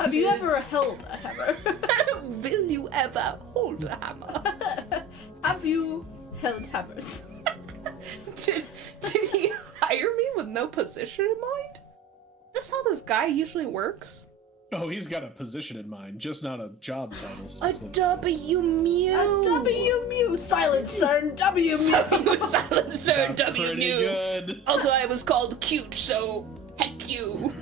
Have you ever held a hammer? Will you ever hold a hammer? Have you held hammers? Did he hire me with no position in mind? Is this how this guy usually works? Oh, he's got a position in mind, just not a job title. A specific. W-mew. A W-mew. Silent Cern W-mew. Silent Cern That's W-mew. pretty good. Also, I was called cute, so heck you.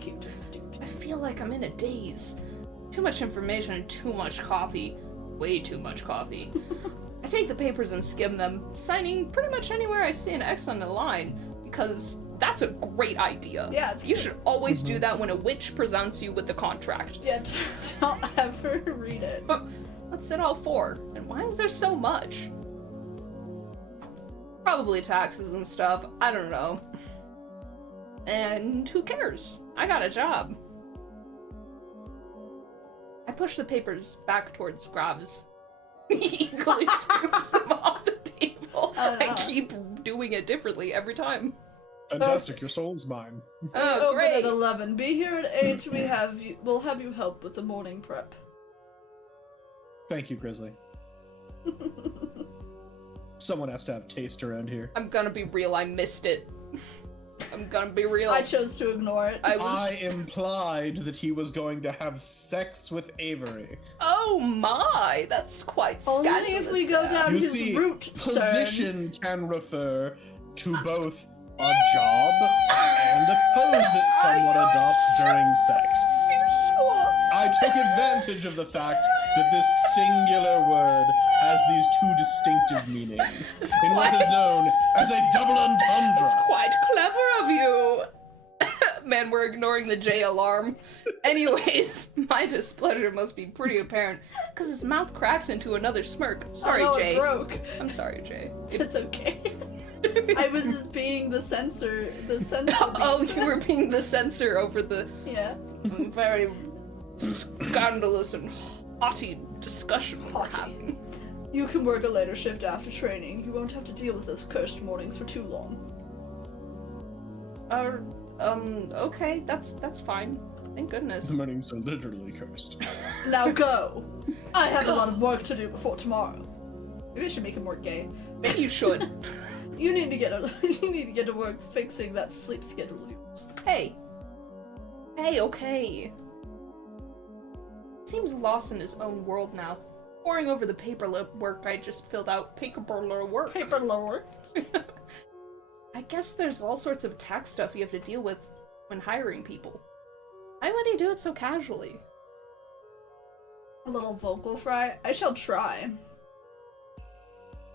Cute astute. I feel like I'm in a daze. Too much information and too much coffee. Way too much coffee. I take the papers and skim them, signing pretty much anywhere I see an X on the line, because that's a great idea. Yeah, it's You good. should always do that when a witch presents you with the contract. Yeah, don't ever read it. What's it all for? And why is there so much? Probably taxes and stuff. I don't know. And who cares? I got a job. I push the papers back towards Grabs. He eagerly scoops them off the table. Oh, no. I keep doing it differently every time. Fantastic, your soul's mine. Oh, Open great. at 11. Be here at 8. We'll have you help with the morning prep. Thank you, Grizzly. Someone has to have taste around here. I'm gonna be real, I missed it. I'm gonna be real. I chose to ignore it. I implied that he was going to have sex with Avery. Oh my, that's quite Only scandalous. if we go now. down You his see, route, Cern. position can refer to both a job and a pose that someone adopts during sex. I took advantage of the fact that this singular word has these two distinctive meanings in what is known as a double entendre. It's quite clever of you. Man, we're ignoring the J alarm. Anyways, my displeasure must be pretty apparent, because his mouth cracks into another smirk. Sorry, Oh, no, Jay. it broke. I'm sorry, Jay. It's okay. I was just being the censor. Oh, you were being the censor over the Yeah. very scandalous and haughty discussion we're Haughty. having. You can work a later shift after training. You won't have to deal with those cursed mornings for too long. Okay, that's fine. Thank goodness. The mornings are literally cursed. Now go. I have a lot of work to do before tomorrow. Maybe I should make it more gay. Maybe you should. You need to get to work fixing that sleep schedule of yours. Hey. Hey, okay. Seems lost in his own world now. Poring over the paperwork I just filled out. Paperwork. Paperwork. I guess there's all sorts of tax stuff you have to deal with when hiring people. Why would he do it so casually? A little vocal fry. I shall try.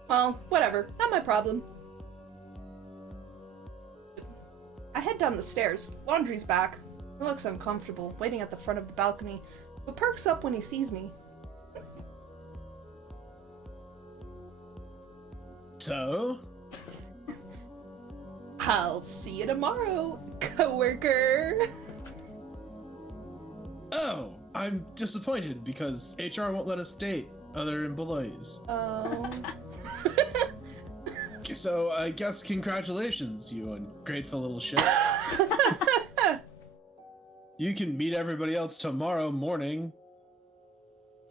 Well, whatever. Not my problem. I head down the stairs. Laundry's back. He looks uncomfortable, waiting at the front of the balcony, but perks up when he sees me. So? I'll see you tomorrow, coworker. Oh, I'm disappointed because HR won't let us date other employees. Oh. So I guess congratulations, you ungrateful little shit. You can meet everybody else tomorrow morning.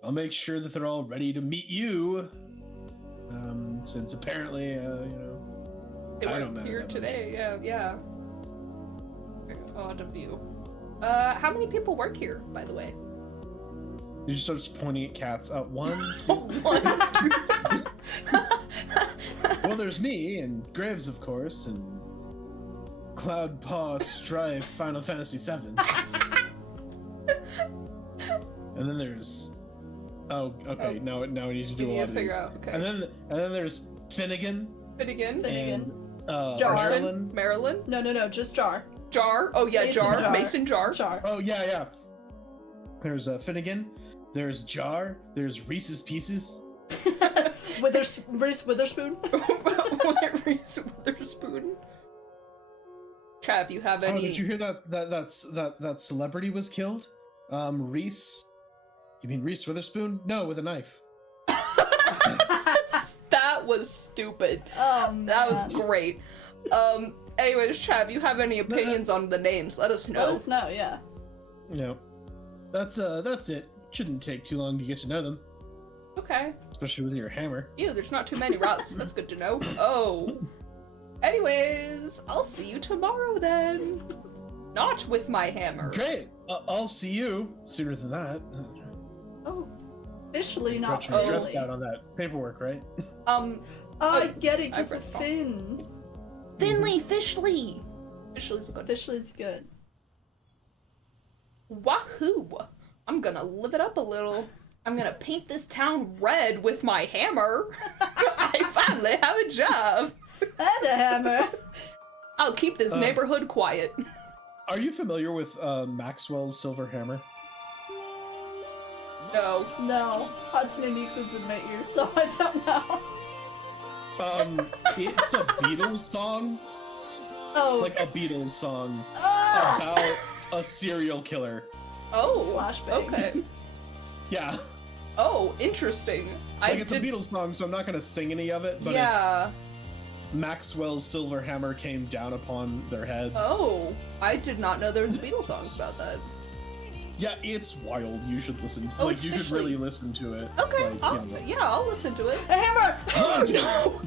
I'll make sure that they're all ready to meet you. Since apparently, They I don't weren't matter here that today. Yeah. Very odd of you. How many people work here, by the way? You just start pointing at cats. One, One. well, there's me and Graves, of course, and Cloudpaw, Strife, Final Fantasy VII. And then there's... Oh, okay. Now we need to do a lot of these. Okay. And then there's Finnegan. Finnegan. Finnegan. And Jar. Marilyn. Marilyn. No, just Jar. Jar. Oh yeah, Mason Jar. Jar. Mason Jar. Jar. Oh yeah. There's Finnegan. There's Jar. There's Reese's Pieces. Reese Witherspoon. Reese Witherspoon. Trav, you have any? Oh, did you hear that celebrity was killed? Reese. You mean Reese Witherspoon? No, with a knife. That was stupid. Oh, man. That was great. Anyways, Trav, you have any opinions on the names? Let us know. Let us know, yeah. No. That's it. Shouldn't take too long to get to know them. Okay. Especially with your hammer. Ew, there's not too many routes. That's good to know. Oh. Anyways, I'll see you tomorrow then. Not with my hammer. Great. I'll see you sooner than that. Oh. Officially, not Got your dress really. out on that paperwork, right? Oh, I get it, I because the read fin. Finley, Fishley. Fishley's good. Officially's good. Wahoo! I'm gonna live it up a little. I'm gonna paint this town red with my hammer. I finally have a job. And a hammer. I'll keep this neighborhood quiet. Are you familiar with Maxwell's silver hammer? No. No. Hatsune Miku's in my ear, so I don't know. It's a Beatles song. Oh. Like a Beatles song Ah! about a serial killer. Oh. Flashbang. Okay. Yeah. Oh, interesting. Like it's a Beatles song, so I'm not gonna sing any of it, but yeah. it's Maxwell's silver hammer came down upon their heads. Oh, I did not know there was Beatles songs about that. Yeah, it's wild. You should listen. Oh, like, it's you should officially- really listen to it. Okay. Like, I'll, yeah, I'll listen to it. A hammer! Oh no!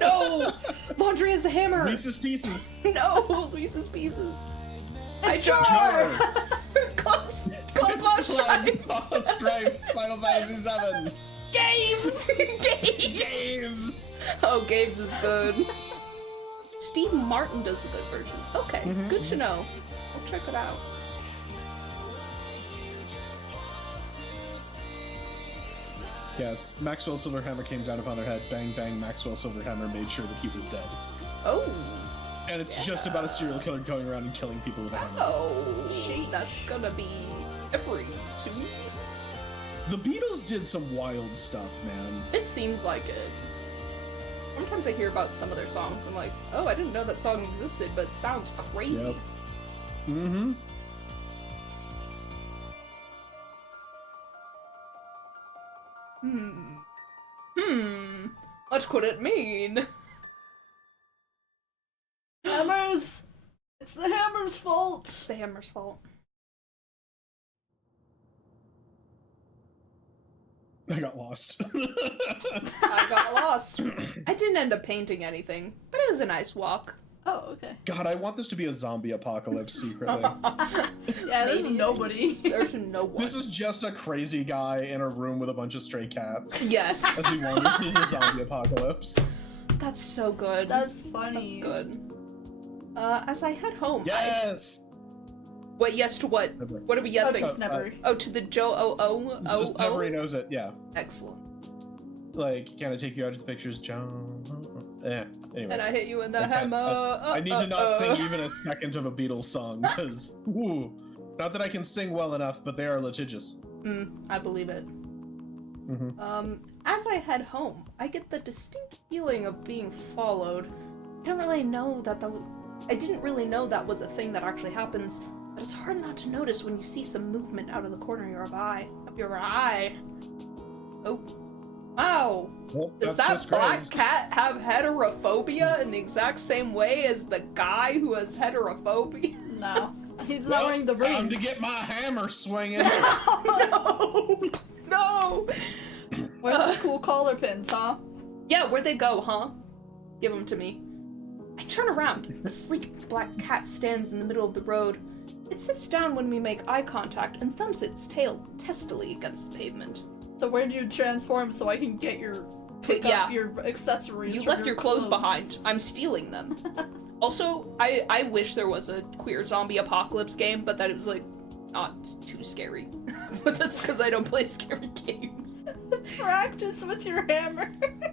No! Laundry is the hammer. Reese's Pieces. No, Reese's Pieces. It's Jar. Jar! Close Cloud Strife, Final Fantasy VII. Games! Games. Oh, Games is good. Steve Martin does the good version. Okay, good to know. I'll check it out. Yeah, it's Maxwell's silver hammer came down upon their head. Bang, bang. Maxwell's silver hammer made sure that he was dead. Oh. And it's just about a serial killer going around and killing people with a hammer. Oh, Sheesh. that's gonna be every soon. The Beatles did some wild stuff, man. It seems like it. Sometimes I hear about some of their songs. I'm like, oh, I didn't know that song existed, but it sounds crazy. Yep. Mm-hmm. What could it mean? Hammers! It's the hammer's fault! It's the hammer's fault. I got lost. I got lost. I didn't end up painting anything, but it was a nice walk. Oh, okay. God, I want this to be a zombie apocalypse secretly. Yeah, there's Maybe nobody. There's no one. This is just a crazy guy in a room with a bunch of stray cats. Yes. As he wanders through the zombie apocalypse. That's so good. That's funny. That's good. As I head home. Yes! Wait, yes to what? Never. What are we Oh, yesing? to Snubber. Oh, to the Joe Just Never knows it, yeah. Excellent. Like, can I take you out to the pictures, John? Yeah, anyway. And I hit you in the Okay, hammer. I need to not sing even a second of a Beatles song, because, woo. Not that I can sing well enough, but they are litigious. I believe it. Mm-hmm. As I head home, I get the distinct feeling of being followed. I didn't really know that was a thing that actually happens, but it's hard not to notice when you see some movement out of the corner of your eye. Oh. Wow. Well, Does that's that just black Graves. cat have heterophobia in the exact same way as the guy who has heterophobia? No. He's not wearing the Time ring. to get my hammer swinging. No! No! Where's the cool collar pins, huh? Yeah, where'd they go, huh? Give them to me. I turn around. The sleek black cat stands in the middle of the road. It sits down when we make eye contact and thumps its tail testily against the pavement. So where do you transform so I can get pick Yeah. up your accessories? You from left your your clothes behind. I'm stealing them. Also, I wish there was a queer zombie apocalypse game, but that it was, like, not too scary. But that's because I don't play scary games. Practice with your hammer.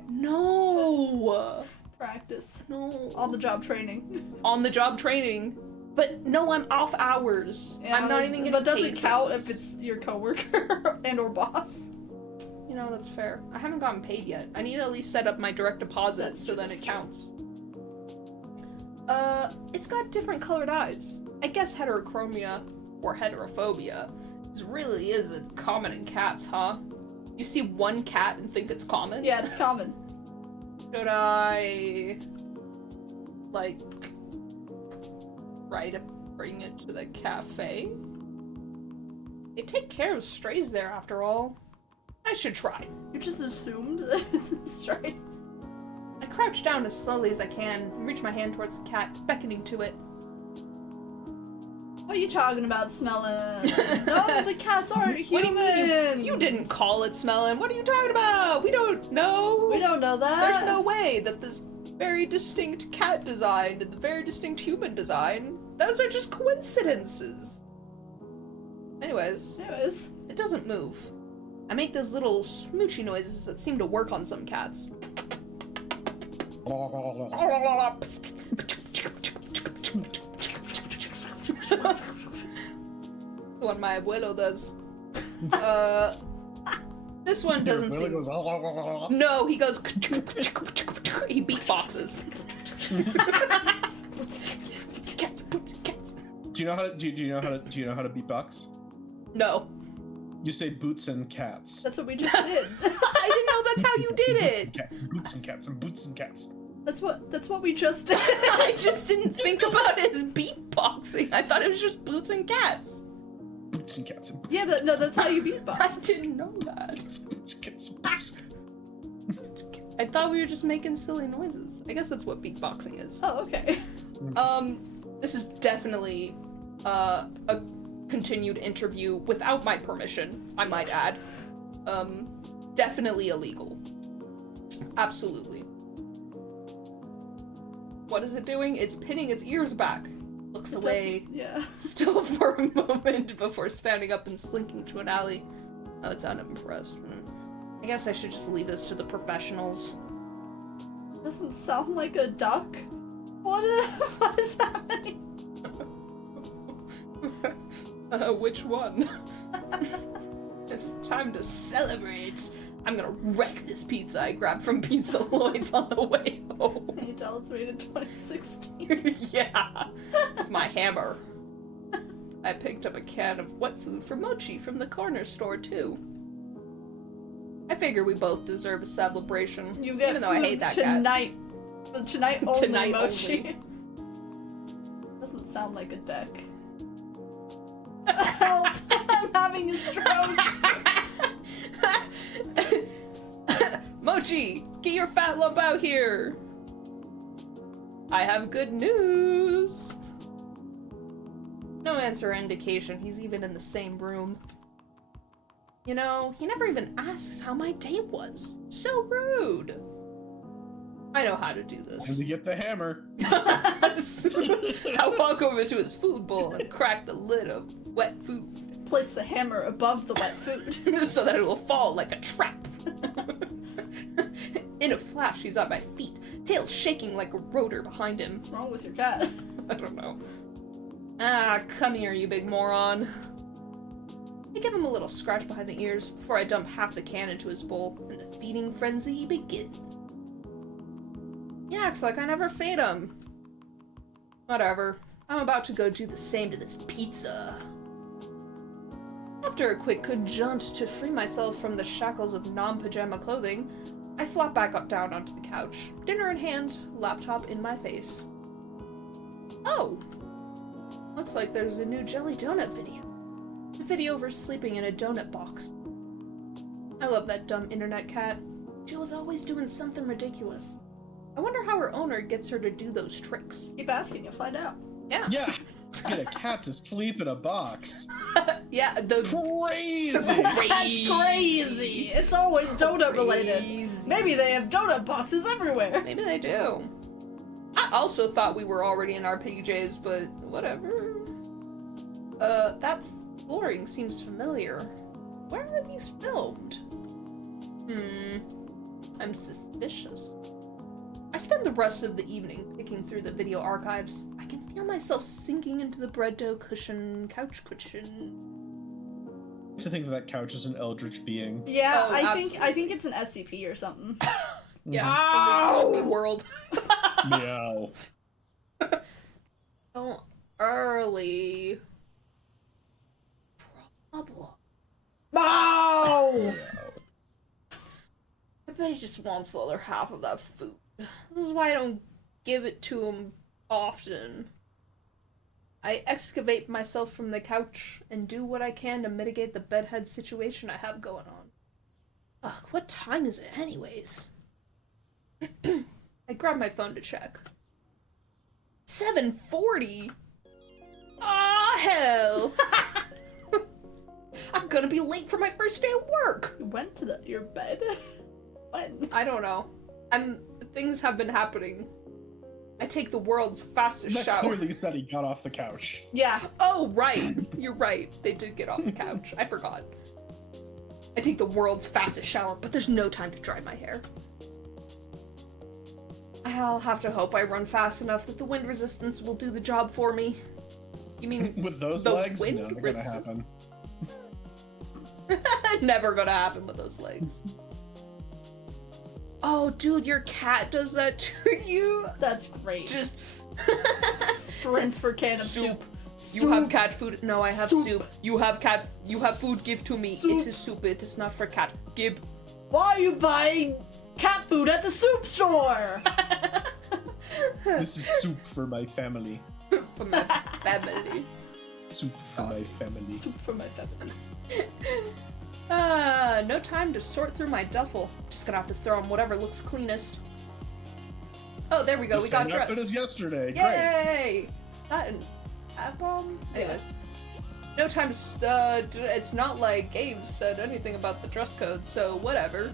No! Practice. No. On the job training. On the job training. But no, I'm off hours. Yeah, I'm not even getting But does paid it for count this. if it's your coworker and or boss? You know, that's fair. I haven't gotten paid yet. I need to at least set up my direct deposit That's so true, then that's it true. counts. It's got different colored eyes. I guess heterochromia, or heterophobia, really is common in cats, huh? You see one cat and think it's common? Yeah, it's common. Should I, like, bring it to the cafe? They take care of strays there, after all. I should try. You just assumed that it's straight. I crouch down as slowly as I can and reach my hand towards the cat, beckoning to it. What are you talking about, smelling? No, the cats aren't What do humans. you mean? You didn't call it smelling. What are you talking about? We don't know. We don't know that. There's no way that this very distinct cat design and the very distinct human design, those are just coincidences. Anyways, it doesn't move. I make those little smoochy noises that seem to work on some cats. The one my abuelo does. This one doesn't Really seem... goes, No, he goes... He beatboxes. Do you know how to beatbox? No. You say boots and cats. That's what we just did. I didn't know that's how you did it! Boots and cats and boots and cats. That's what we just did. I just didn't think about it as beatboxing. I thought it was just boots and cats. Boots and cats and boots Yeah, and no, that's how you beatbox. I didn't know that. cats. Boots and cats and boots. I thought we were just making silly noises. I guess that's what beatboxing is. Oh, okay. This is definitely a continued interview without my permission, I might add. Definitely illegal. Absolutely. What is it doing? It's pinning its ears back. Looks away, Yeah. still for a moment before standing up and slinking to an alley. Oh, it sounded impressed. I guess I should just leave this to the professionals. Doesn't sound like a duck. What is happening? Which one? It's time to celebrate. I'm gonna wreck this pizza I grabbed from Pizza Lloyd's on the way home. Can you tell it's rated 2016? Yeah, with my hammer. I picked up a can of wet food for Mochi from the corner store, too. I figure we both deserve a celebration, You get even though I hate that tonight. Tonight only, Tonight Mochi. Doesn't sound like a deck. Help! I'm having a stroke. Mochi, get your fat lump out here! I have good news! No answer or indication he's even in the same room. You know, he never even asks how my day was. So rude! I know how to do this. Time to get the hammer. I walk over to his food bowl and crack the lid of wet food. Place the hammer above the wet food. So that it will fall like a trap. In a flash, he's at my feet, tail shaking like a rotor behind him. What's wrong with your cat? I don't know. Ah, come here, you big moron. I give him a little scratch behind the ears before I dump half the can into his bowl, and the feeding frenzy begins. He acts like I never feed him. Whatever. I'm about to go do the same to this pizza. After a quick jaunt to free myself from the shackles of non-pajama clothing, I flop back up down onto the couch, dinner in hand, laptop in my face. Oh! Looks like there's a new Jelly Donut video. The video of her sleeping in a donut box. I love that dumb internet cat. She was always doing something ridiculous. I wonder how her owner gets her to do those tricks. Keep asking, you'll find out. Yeah. Yeah, to get a cat to sleep in a box. Yeah, the Crazy! That's crazy! It's always donut related. Crazy. Maybe they have donut boxes everywhere. Maybe they do. I also thought we were already in our PJs, but whatever. That flooring seems familiar. Where are these filmed? I'm suspicious. I spend the rest of the evening picking through the video archives. I can feel myself sinking into the bread dough couch cushion. To think that couch is an eldritch being. Yeah, Oh, I think it's an SCP or something. Yeah, Ow! in this zombie world. Meow. Oh, early. Problem. Ow! I bet he just wants the other half of that food. This is why I don't give it to him often. I excavate myself from the couch and do what I can to mitigate the bedhead situation I have going on. Ugh, what time is it anyways? I grab my phone to check. 7:40? Ah, hell! I'm gonna be late for my first day of work! You went to your bed? When? I don't know. Things have been happening. I take the world's fastest That shower. clearly said he got off the couch. Yeah. Oh, right. You're right. They did get off the couch. I forgot. I take the world's fastest shower, but there's no time to dry my hair. I'll have to hope I run fast enough that the wind resistance will do the job for me. You mean With those the legs? wind No, not gonna resist- happen. Never gonna happen with those legs. Oh, dude, your cat does that to you? That's great. Just Sprints for can of soup. You have cat food. No, I have Soup. soup. You have cat. You have food. Give to me. Soup. It is soup. It is not for cat. Give. Why are you buying cat food at the soup store? This is soup for my family. For my family. Soup for my family. Soup for my family. No time to sort through my duffel. Just gonna have to throw on whatever looks cleanest. Oh, there we go. The We got same outfit dressed. as yesterday. Great. Yay! That and ad bomb. Anyways, no time to. It's not like Gabe said anything about the dress code, so whatever.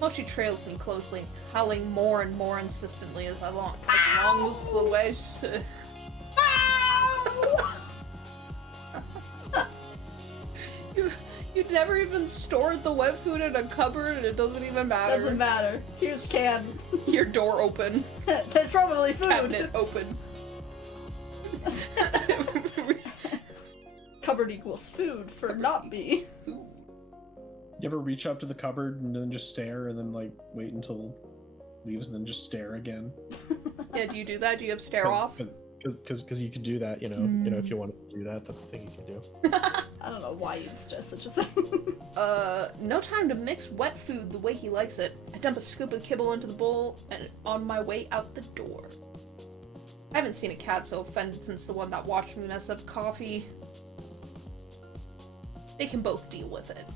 Mochi trails me closely, howling more and more insistently as I long as the way. You You'd never even stored the wet food in a cupboard and it doesn't even matter. Doesn't matter. Here's can. Your door open. There's probably food. Cabinet open. Cupboard equals food for not me. Food. You ever reach up to the cupboard and then just stare and then like wait until it leaves and then just stare again? Yeah, do you do that? Do you have stare off? Because you can do that, you know, if you want to do that, that's a thing you can do. I don't know why you'd suggest such a thing. No time to mix wet food the way he likes it. I dump a scoop of kibble into the bowl and on my way out the door. I haven't seen a cat so offended since the one that watched me mess up coffee. They can both deal with it.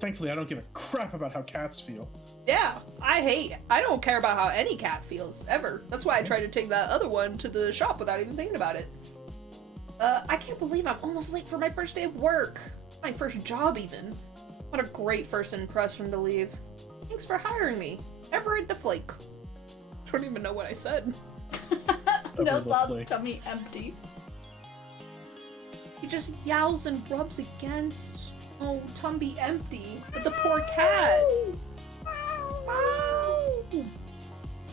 Thankfully, I don't give a crap about how cats feel. Yeah, I don't care about how any cat feels, ever. That's why I tried to take that other one to the shop without even thinking about it. I can't believe I'm almost late for my first day of work. My first job, even. What a great first impression to leave. Thanks for hiring me. Everett the Flake. I don't even know what I said. No Everett the thoughts, Flake. tummy empty. He just yowls and rubs against. Oh, tummy empty. But the poor cat.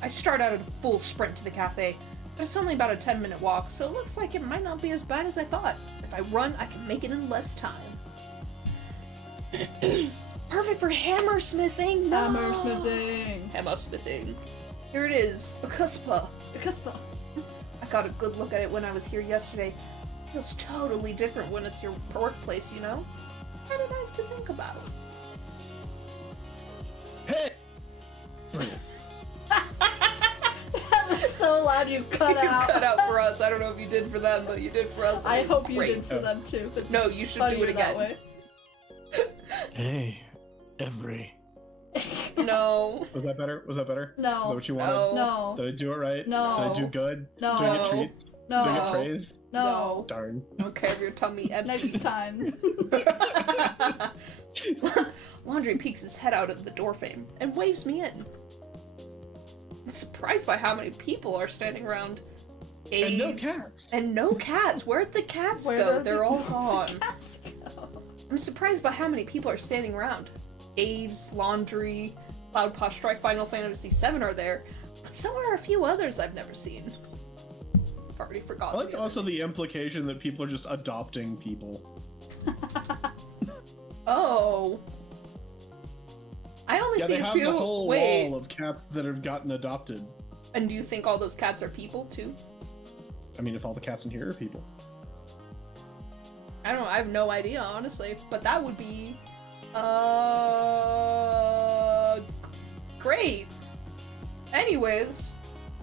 I start out at a full sprint to the cafe, but it's only about a 10-minute walk, so it looks like it might not be as bad as I thought. If I run, I can make it in less time. Perfect for hammersmithing! No! Hammersmithing. Hammersmithing. Here it is. A cuspa. The cuspa. I got a good look at it when I was here yesterday. Feels totally different when it's your workplace, you know? Kinda nice to think about. Hey! Brilliant. That was so loud you cut You out. cut out for us. I don't know if you did for them, but you did for us. I hope you Great. did for them too. It's No, you should do funnier it that again. way. Hey, Every. No. Was that better? Was that better? No. Is that what you wanted? No. No. Did I do it right? No. Did I do good? No. Do I get No. treats? No. Do I get praise? No. Darn. Don't care if your tummy empty. Next time. Laundry peeks his head out of the doorframe and waves me in. I'm surprised by how many people are standing around. And no Aves. cats. And no cats. Where'd the cats Where go? did They're the all gone. cats go? I'm surprised by how many people are standing around. Aves, Laundry, Cloud Posh Strike, Final Fantasy VII are there, but so are a few others I've never seen. I've already I forgotten. like the also the implication that people are just adopting people. Oh. I only Yeah, see they a have few. the whole Wait. wall of cats that have gotten adopted. And do you think all those cats are people too? I mean, if all the cats in here are people. I don't know. I have no idea, honestly. But that would be, great. Anyways,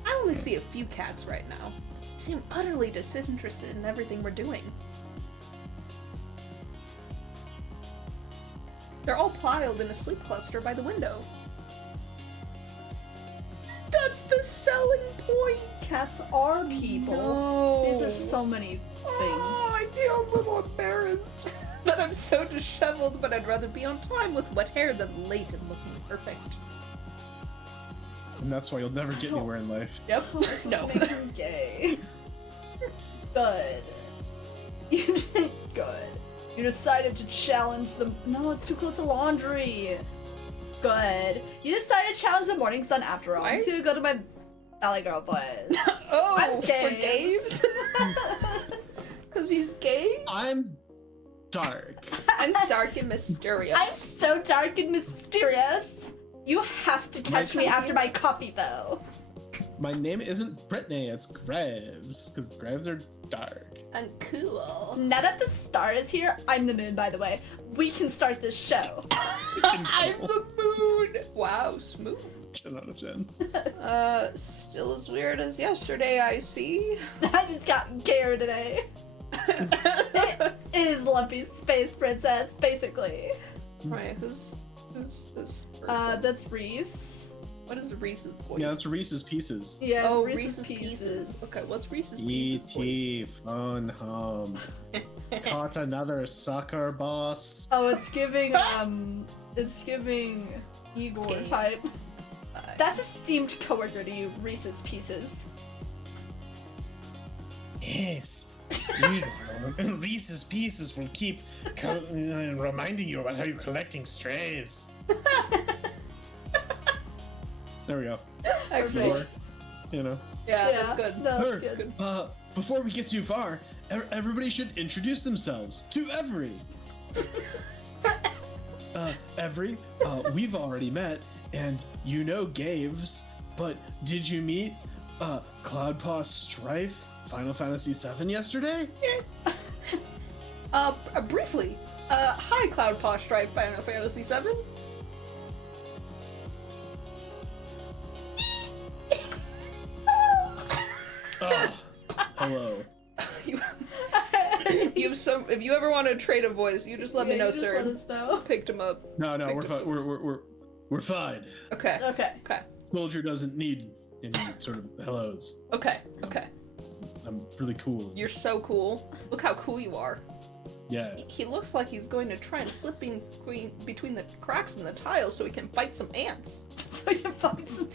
I only see a few cats right now. They seem utterly disinterested in everything we're doing. They're all piled in a sleep cluster by the window. That's the selling point. Cats are people. No. These are so many Oh, I things. feel a little embarrassed that I'm so disheveled, but I'd rather be on time with wet hair than late and looking perfect. And that's why you'll never get anywhere in life. Yep. Am I supposed No. to make you gay? Good. You did good. You decided to challenge the. No, it's too close to Laundry. Good. You decided to challenge the morning sun after all. I'm just gonna go to my Valley Girl boys. Oh, I'm for gays. gays? Because he's gay? I'm dark. I'm dark and mysterious. I'm so dark and mysterious. You have to catch me after my coffee, though. My name isn't Brittany, it's Graves. Because Graves are dark. I'm cool. Now that the star is here, I'm the moon, by the way. We can start this show. I'm the moon. Wow, smooth. 10 out of 10. Still as weird as yesterday, I see. I just got gayer today. It is Lumpy Space Princess, basically. Right, who's this person? That's Reese. What is Reese's voice? Yeah, that's Reese's Pieces. Yeah, it's Oh, Reese's Pieces. Okay, what's Reese's Pieces voice? E.T. Fun Hum. Caught another sucker boss. Oh, it's giving Igor Gay. type. That's a steamed coworker to you, Reese's Pieces. Yes, Igor, and Reese's Pieces will keep reminding you about how you're collecting strays. There we go. Excellent. Igor, you know. Yeah, that's good. No, that's Perk, good. before we get too far, everybody should introduce themselves to Every. Every, we've already met, and you know Gaves, but did you meet Cloudpaw Strife Final Fantasy VII yesterday? Briefly. Hi, Cloudpaw Stripe Final Fantasy VII. Hello. If you ever want to trade a voice, you just let me know, you just sir. let us know. Picked him up. No, Picked we're him fine. up. We're fine. Okay. Okay. Okay. Soldier doesn't need any sort of hellos. Okay. Okay. I'm really cool. You're so cool. Look how cool you are. Yeah. He looks like he's going to try and slip between the cracks in the tiles so he can fight some ants. So you can find some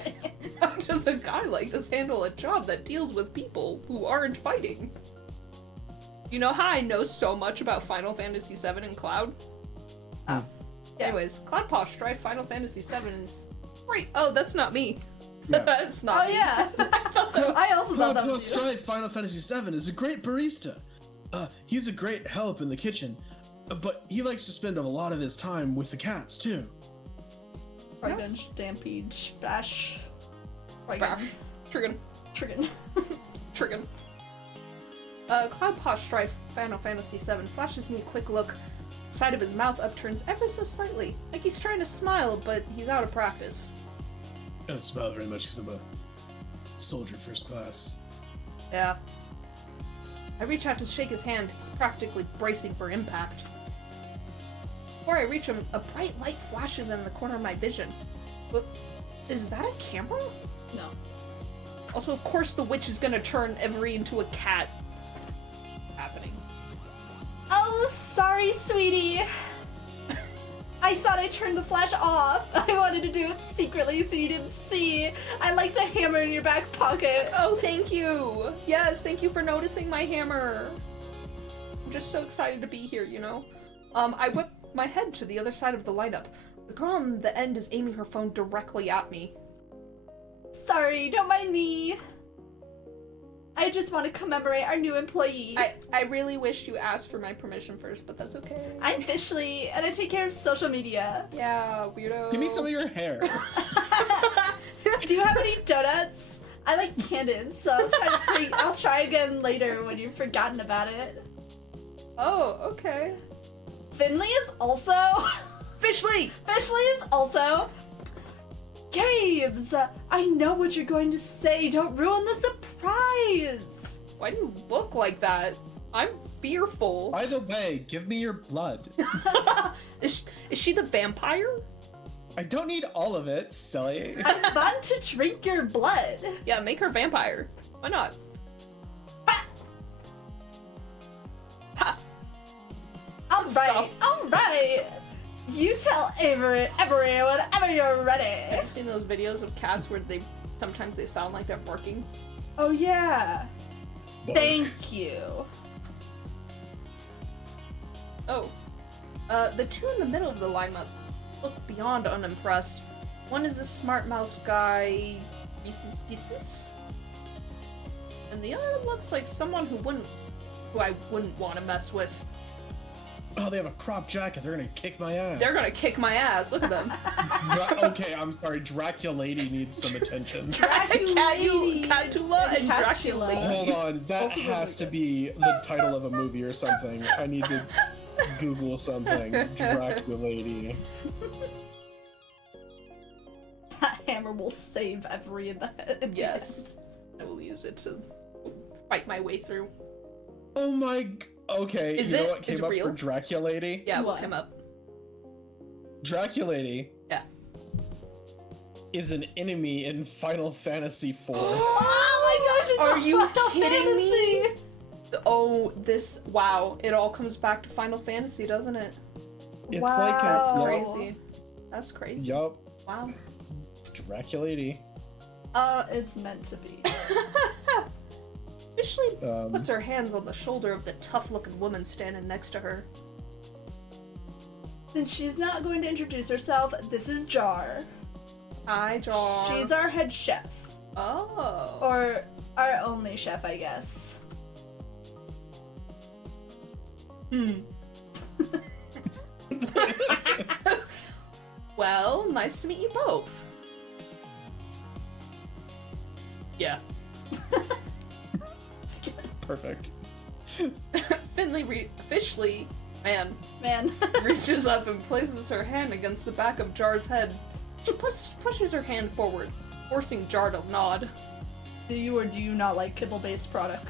How does a guy like this handle a job that deals with people who aren't fighting? You know how I know so much about Final Fantasy VII and Cloud? Oh. Yeah. Anyways, Cloudpaw Strife Final Fantasy VII is great. Oh, that's not me. Yeah. That's not Oh me. yeah. I also thought that Cloudpaw was you. Strife Final Fantasy VII is a great barista. He's a great help in the kitchen, but he likes to spend a lot of his time with the cats too. Trigun, Stampede, Splash. Brash. Trigon. Trigun. Trigon. Cloudpaw Strife Final Fantasy VII flashes me a quick look. The side of his mouth upturns ever so slightly, like he's trying to smile, but he's out of practice. I don't smile very much because I'm a soldier first class. Yeah. I reach out to shake his hand. He's practically bracing for impact. Before I reach him, a bright light flashes in the corner of my vision. But is that a camera? No. Also, of course, the witch is gonna turn Every into a cat. Happening. Oh, sorry, sweetie. I thought I turned the flash off. I wanted to do it secretly so you didn't see. I like the hammer in your back pocket. Oh, thank you! Yes, thank you for noticing my hammer. I'm just so excited to be here, you know? I whip my head to the other side of the lineup. The girl on the end is aiming her phone directly at me. Sorry, don't mind me. I just want to commemorate our new employee. I really wish you asked for my permission first, but that's okay. I'm Fishley, and I take care of social media. Yeah, weirdo. Give me some of your hair. Do you have any donuts? I like Candid, so I'll try again later when you've forgotten about it. Oh, okay. Finley is also... Fishley! Fishley is also... Gaves! I know what you're going to say. Don't ruin the surprise! Why do you look like that? I'm fearful. By the way, give me your blood. Is she the vampire? I don't need all of it, silly. I'm fun to drink your blood. Yeah, make her vampire. Why not? Alright. You tell Avery whenever you're ready. Have you seen those videos of cats where sometimes they sound like they're barking? Oh yeah. Bark. Thank you. Oh. The two in the middle of the lineup look beyond unimpressed. One is a smart-mouthed guy, Reese's, and the other looks like someone who I wouldn't want to mess with. Oh, they have a crop jacket. They're gonna kick my ass. They're gonna kick my ass. Look at them. Okay, I'm sorry. Draculady needs some attention. Catula and Dracula. Dracula. Hold on, that Both of those has are to good. be the title of a movie or something. I need to Google something. Draculady. That hammer will save Every in the head. in the Yes. end. I will use it to fight my way through. Oh my. Okay, Is you know it- what is came it up real? for Draculady? Yeah, What? look him up. Draculady Yeah. is an enemy in Final Fantasy IV. Oh my gosh, it's Are a you Final kidding me? Fantasy. Oh, wow. It all comes back to Final Fantasy, doesn't it? It's Wow. like That's a crazy. That's crazy. yup. Wow. Draculady. It's meant to be. Officially puts her hands on the shoulder of the tough-looking woman standing next to her. Since she's not going to introduce herself, this is Jar. Hi, Jar. She's our head chef. Oh. Or our only chef, I guess. Well, nice to meet you both. Yeah. Perfect. Finley officially, man, Man. reaches up and places her hand against the back of Jar's head. She pushes her hand forward, forcing Jar to nod. Do you or do you not like kibble-based product?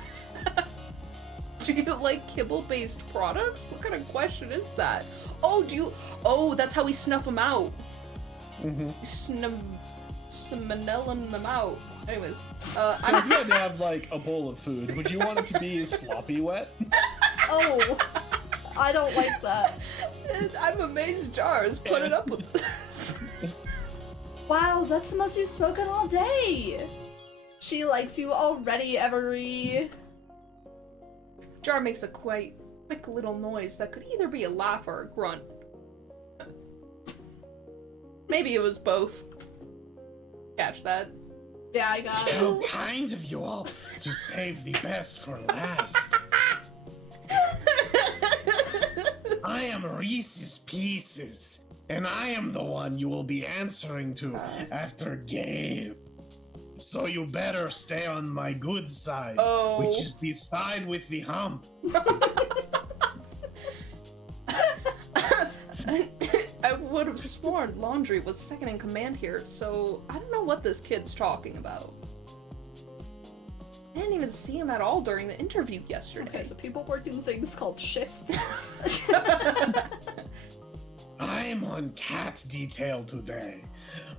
Do you like kibble-based products? What kind of question is that? Oh, oh, that's how we snuff them out. Mm-hmm. Smanelling them out. Anyways, So if you had to have like a bowl of food, would you want it to be sloppy wet? Oh, I don't like that. I'm amazed Jar is putting up with this. Wow, that's the most you've spoken all day. She likes you already, Every. Jar makes a quite quick little noise that could either be a laugh or a grunt. Maybe it was both. Catch that? Yeah, I got How it. kind of you all to save the best for last. I am Reese's Pieces, and I am the one you will be answering to after game. So you better stay on my good side, Oh. which is the side with the hump. I would have sworn Laundry was second in command here, so I don't know what this kid's talking about. I didn't even see him at all during the interview yesterday. Okay, so people work in things called shifts. I'm on cat detail today,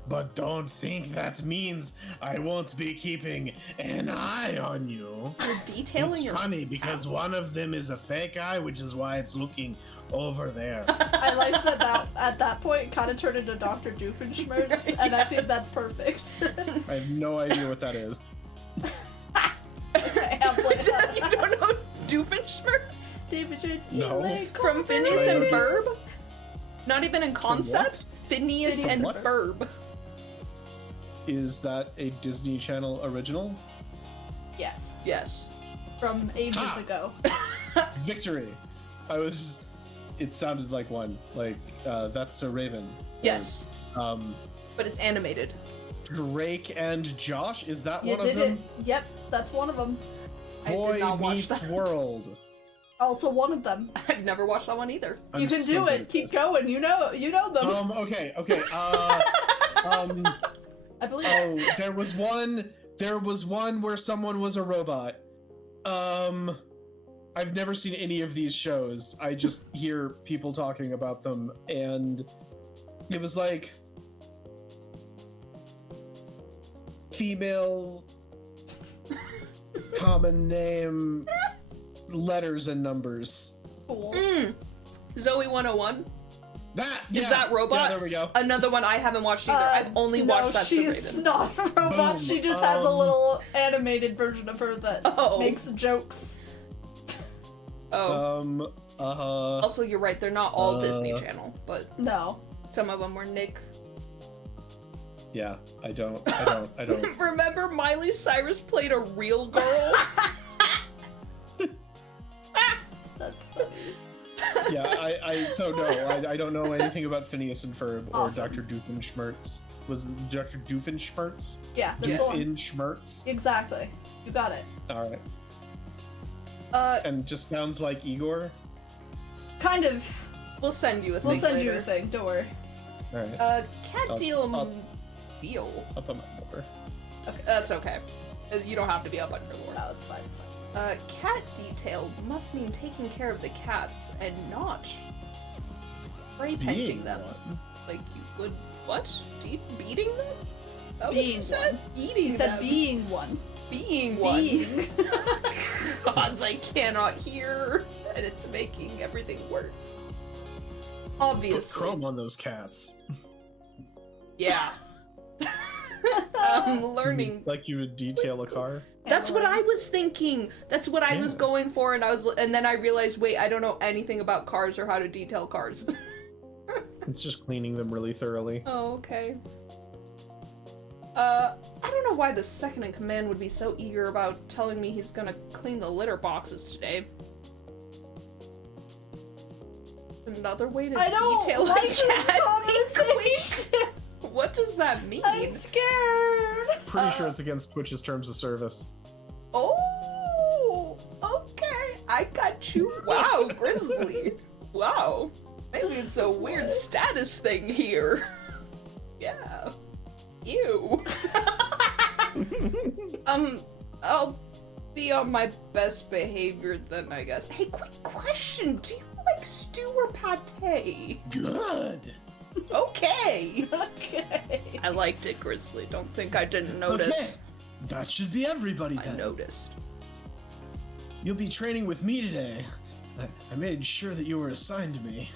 but don't think that means I won't be keeping an eye on you. You're detailing It's your funny because one of them is a fake eye, which is why it's looking over there. I like that at that point it kind of turned into Dr. Doofenshmirtz, and I think that's perfect. I have no idea what that is. I have like You don't know Doofenshmirtz? Doofenshmirtz No. From Phineas I and know Ferb? Not even in concept? Phineas Phineas and and Ferb. Is that a Disney Channel original? Yes. Yes. From ages Ha! ago. Victory! It sounded like one. Like, That's a Raven. Yes. Um, But it's animated. Drake and Josh? Is that You one did of them? it. Yep, that's one of them. I Boy did not watch Meets that. World. Also one of them. I've never watched that one either. I'm You can so do good it. at Keep this. going. You know them. Okay. I believe. Oh, there was one where someone was a robot. I've never seen any of these shows. I just hear people talking about them, and it was like female common name letters and numbers. Cool. Zoe 101. Is that robot? Yeah, there we go. Another one I haven't watched either. I've only watched That's so she's Raven. not a robot. Boom. She just has a little animated version of her that Oh. makes jokes. Oh. Also, you're right. They're not all Disney Channel, but No. some of them were Nick. Yeah, I don't. Remember Miley Cyrus played a real girl? That's funny. Yeah, I don't know anything about Phineas and Ferb or Awesome. Dr. Doofenshmirtz. Was it Dr. Doofenshmirtz? Yeah, that's the one. Doofenshmirtz? Exactly. You got it. Alright. Uh, And just sounds like Igor? Kind of. we'll send you a thing We'll send later. you a thing. Don't worry. Alright. Cat Up, deal. up. Deal. I'll put my number. That's okay. You don't have to be up on your lore. No, it's fine. It's fine. Cat detail must mean taking care of the cats and not spray painting Being them. one. Like you would what? Beating them? That what Being you said? one. Eating He said them. being one. Being one. Being. Gods, I cannot hear, and it's making everything worse. Put Obviously. chrome on those cats. Yeah. I'm learning. Like you would detail a car. That's what I handling. was thinking. That's what I was Yeah. going for, and then I realized, wait, I don't know anything about cars or how to detail cars. It's just cleaning them really thoroughly. Oh, okay. I don't know why the second in command would be so eager about telling me he's gonna clean the litter boxes today. Another way to I don't detail like a this cat conversation. What does that mean? I'm scared. Pretty sure it's against Twitch's terms of service. Oh, okay. I got you. Wow, Grizzly. Wow. Maybe it's a weird What? status thing here. Yeah. Ew. I'll be on my best behavior then, I guess. Hey, quick question. Do you like stew or pate? Good. Okay. Okay. I liked it, Grizzly. Don't think I didn't notice. Okay. That should be everybody I then. noticed. You'll be training with me today. I made sure that you were assigned to me.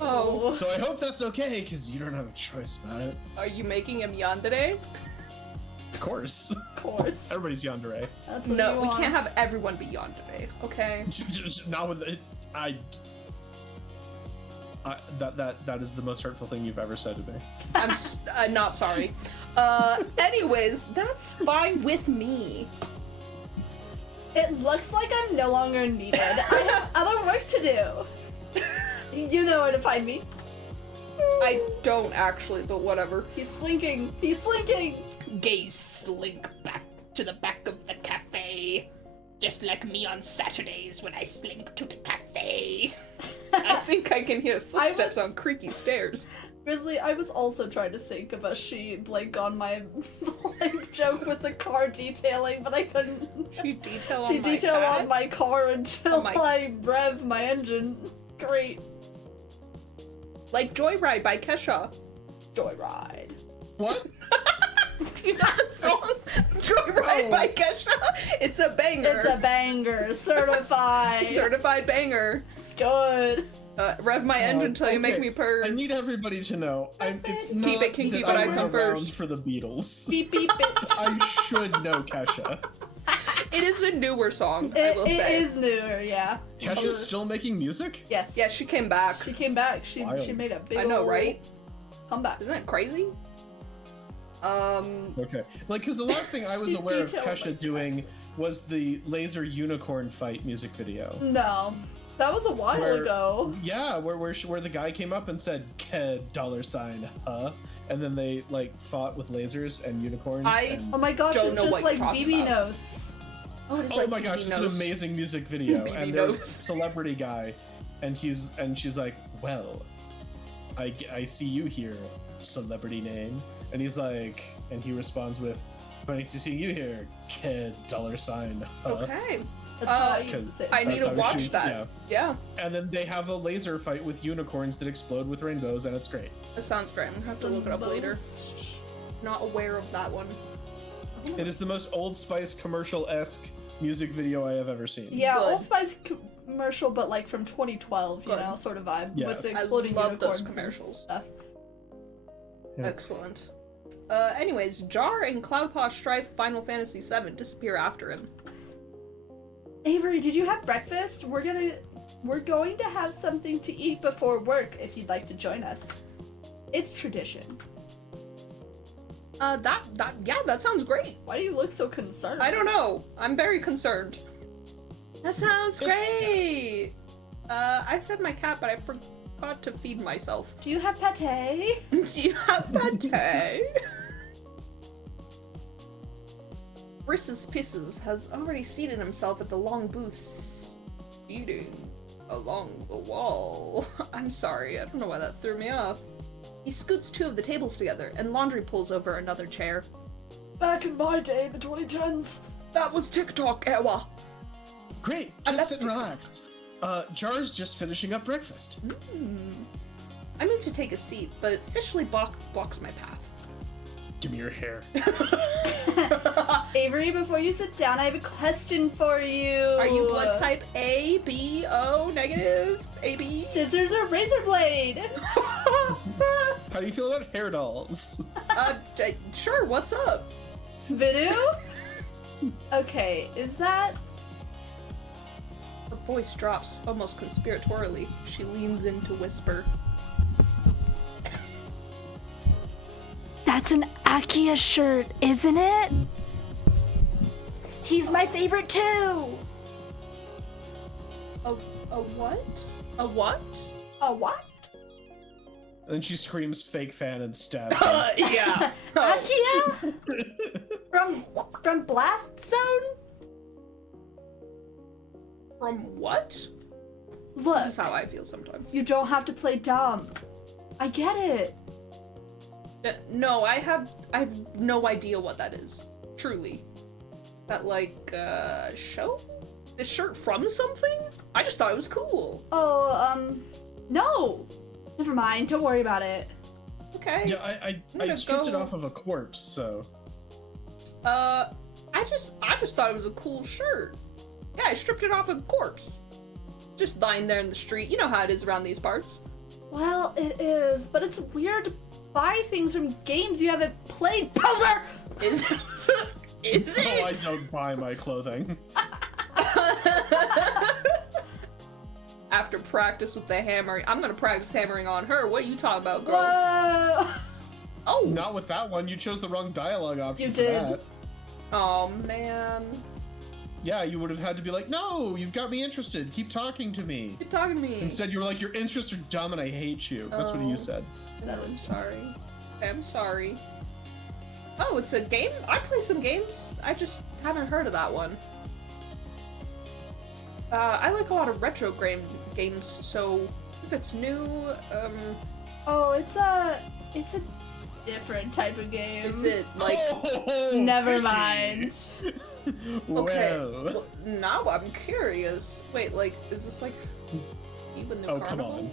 Oh, So I hope that's okay, because you don't have a choice about it. are you making him yandere? Of course. Of course. Everybody's yandere. That's what No, he we wants. can't have everyone be yandere, okay? Not with it. That is the most hurtful thing you've ever said to me. I'm not sorry. Anyways, that's fine with me. It looks like I'm no longer needed. I have other work to do. You know where to find me. I don't actually, but whatever. He's slinking. He's slinking. Gaze slink back to the back of the cafe. Just like me on Saturdays when I slink to the cafe. I think I can hear footsteps was- on creaky stairs. Grizzly, I was also trying to think of a she blank on my blank joke with the car detailing, but I couldn't. She detail She on my detailed cat? on my car until Oh my- I rev my engine. Great. Like Joyride by Kesha. Joyride. What? Do you know the song Joyride by Kesha? It's a banger. It's a banger. Certified. Certified banger. It's good. Rev my engine till you make Okay, me purr. I need everybody to know. It's Keep not it kinky, that but I I was come around first. for the Beatles. Beep beep bitch. I should know Kesha. It is a newer song, I will It say. is newer, yeah. Kesha's still making music? Yes. Yeah, she came back. She came back. She Wild. made a big I know, ol' right? comeback. Isn't it crazy? Okay. Like, because the last thing I was aware of Detail Kesha like doing was the laser unicorn fight music video. No. That was a while Where- ago. Yeah, where the guy came up and said $, huh? And then they like fought with lasers and unicorns. I- and- Oh my gosh, Don't it's know just what like you're talking BB about. knows. Oh, it's Oh like my gosh, BB it's an knows. amazing music video. BB And there's a knows. celebrity guy, and she's like, well, I see you here, celebrity name. And he's like, and he responds with, nice to see you here, $, huh? Okay. That's how I used to 'cause say it. I need That's to how watch she- that. Yeah, And then they have a laser fight with unicorns that explode with rainbows, and it's great. that sounds great. I'm gonna have to look it up later. Most- Not aware of that one. It is the most Old Spice commercial-esque music video I have ever seen. Yeah, Good. Old Spice commercial, but like from 2012, you Good. know, sort of vibe Yes. with the I exploding love those unicorns and commercials. stuff. Yeah. Excellent. Anyways, Jar and Cloudpaw Strife Final Fantasy VII disappear after him. Avery, did you have breakfast? We're going to have something to eat before work if you'd like to join us. It's tradition. That sounds great. Why do you look so concerned? I don't know. I'm very concerned. That sounds great. I fed my cat, but I forgot to feed myself. Do you have pate? Do you have pate? Bris's Pisses has already seated himself at the long booth, eating along the wall. I'm sorry, I don't know why that threw me off. He scoots two of the tables together, and Laundry pulls over another chair. Back in my day, the 2010s. That was TikTok era. Great, I just left sit and relax. Jar's just finishing up breakfast. I move to take a seat, but officially blocks my path. Give me your hair. Avery, before you sit down, I have a question for you. Are you blood type A, B, O, negative, AB? Scissors or razor blade? How do you feel about hair dolls? Sure, what's up? Voodoo? Okay, is that... Her voice drops, almost conspiratorially. She leans in to whisper. That's an Akia shirt, isn't it? He's my favorite too! A what? A what? A what? And she screams fake fan and stabs him. Yeah. Akia? From Blast Zone? From what? This Look, is how I feel sometimes. you don't have to play dumb. I get it. No, I have no idea what that is. Truly. That show? This shirt from something? I just thought it was cool. Oh, no. Never mind, don't worry about it. Okay. Yeah, I stripped it off of a corpse, so. I just thought it was a cool shirt. Yeah, I stripped it off a corpse. Just lying there in the street. You know how it is around these parts. Well, it is, but it's weird to buy things from games you haven't played, poser! Is it? Oh, I don't buy my clothing. After practice with the hammer, I'm gonna practice hammering on her. What are you talking about, girl? Whoa! Oh! Not with that one. You chose the wrong dialogue option. You for did. That. Oh, man. Yeah, you would have had to be like, no, you've got me interested. Keep talking to me. You're talking to me. Instead, you were like, your interests are dumb and I hate you. That's what Oh. you said. I'm sorry. I'm sorry. Oh, it's a game? I play some games. I just haven't heard of that one. I like a lot of retro games, so if it's new, Oh, it's a different type of game. is it like... Oh, Never fishy. mind. Okay, Well. now I'm curious. Wait, like, is this like even the Oh, come carnival?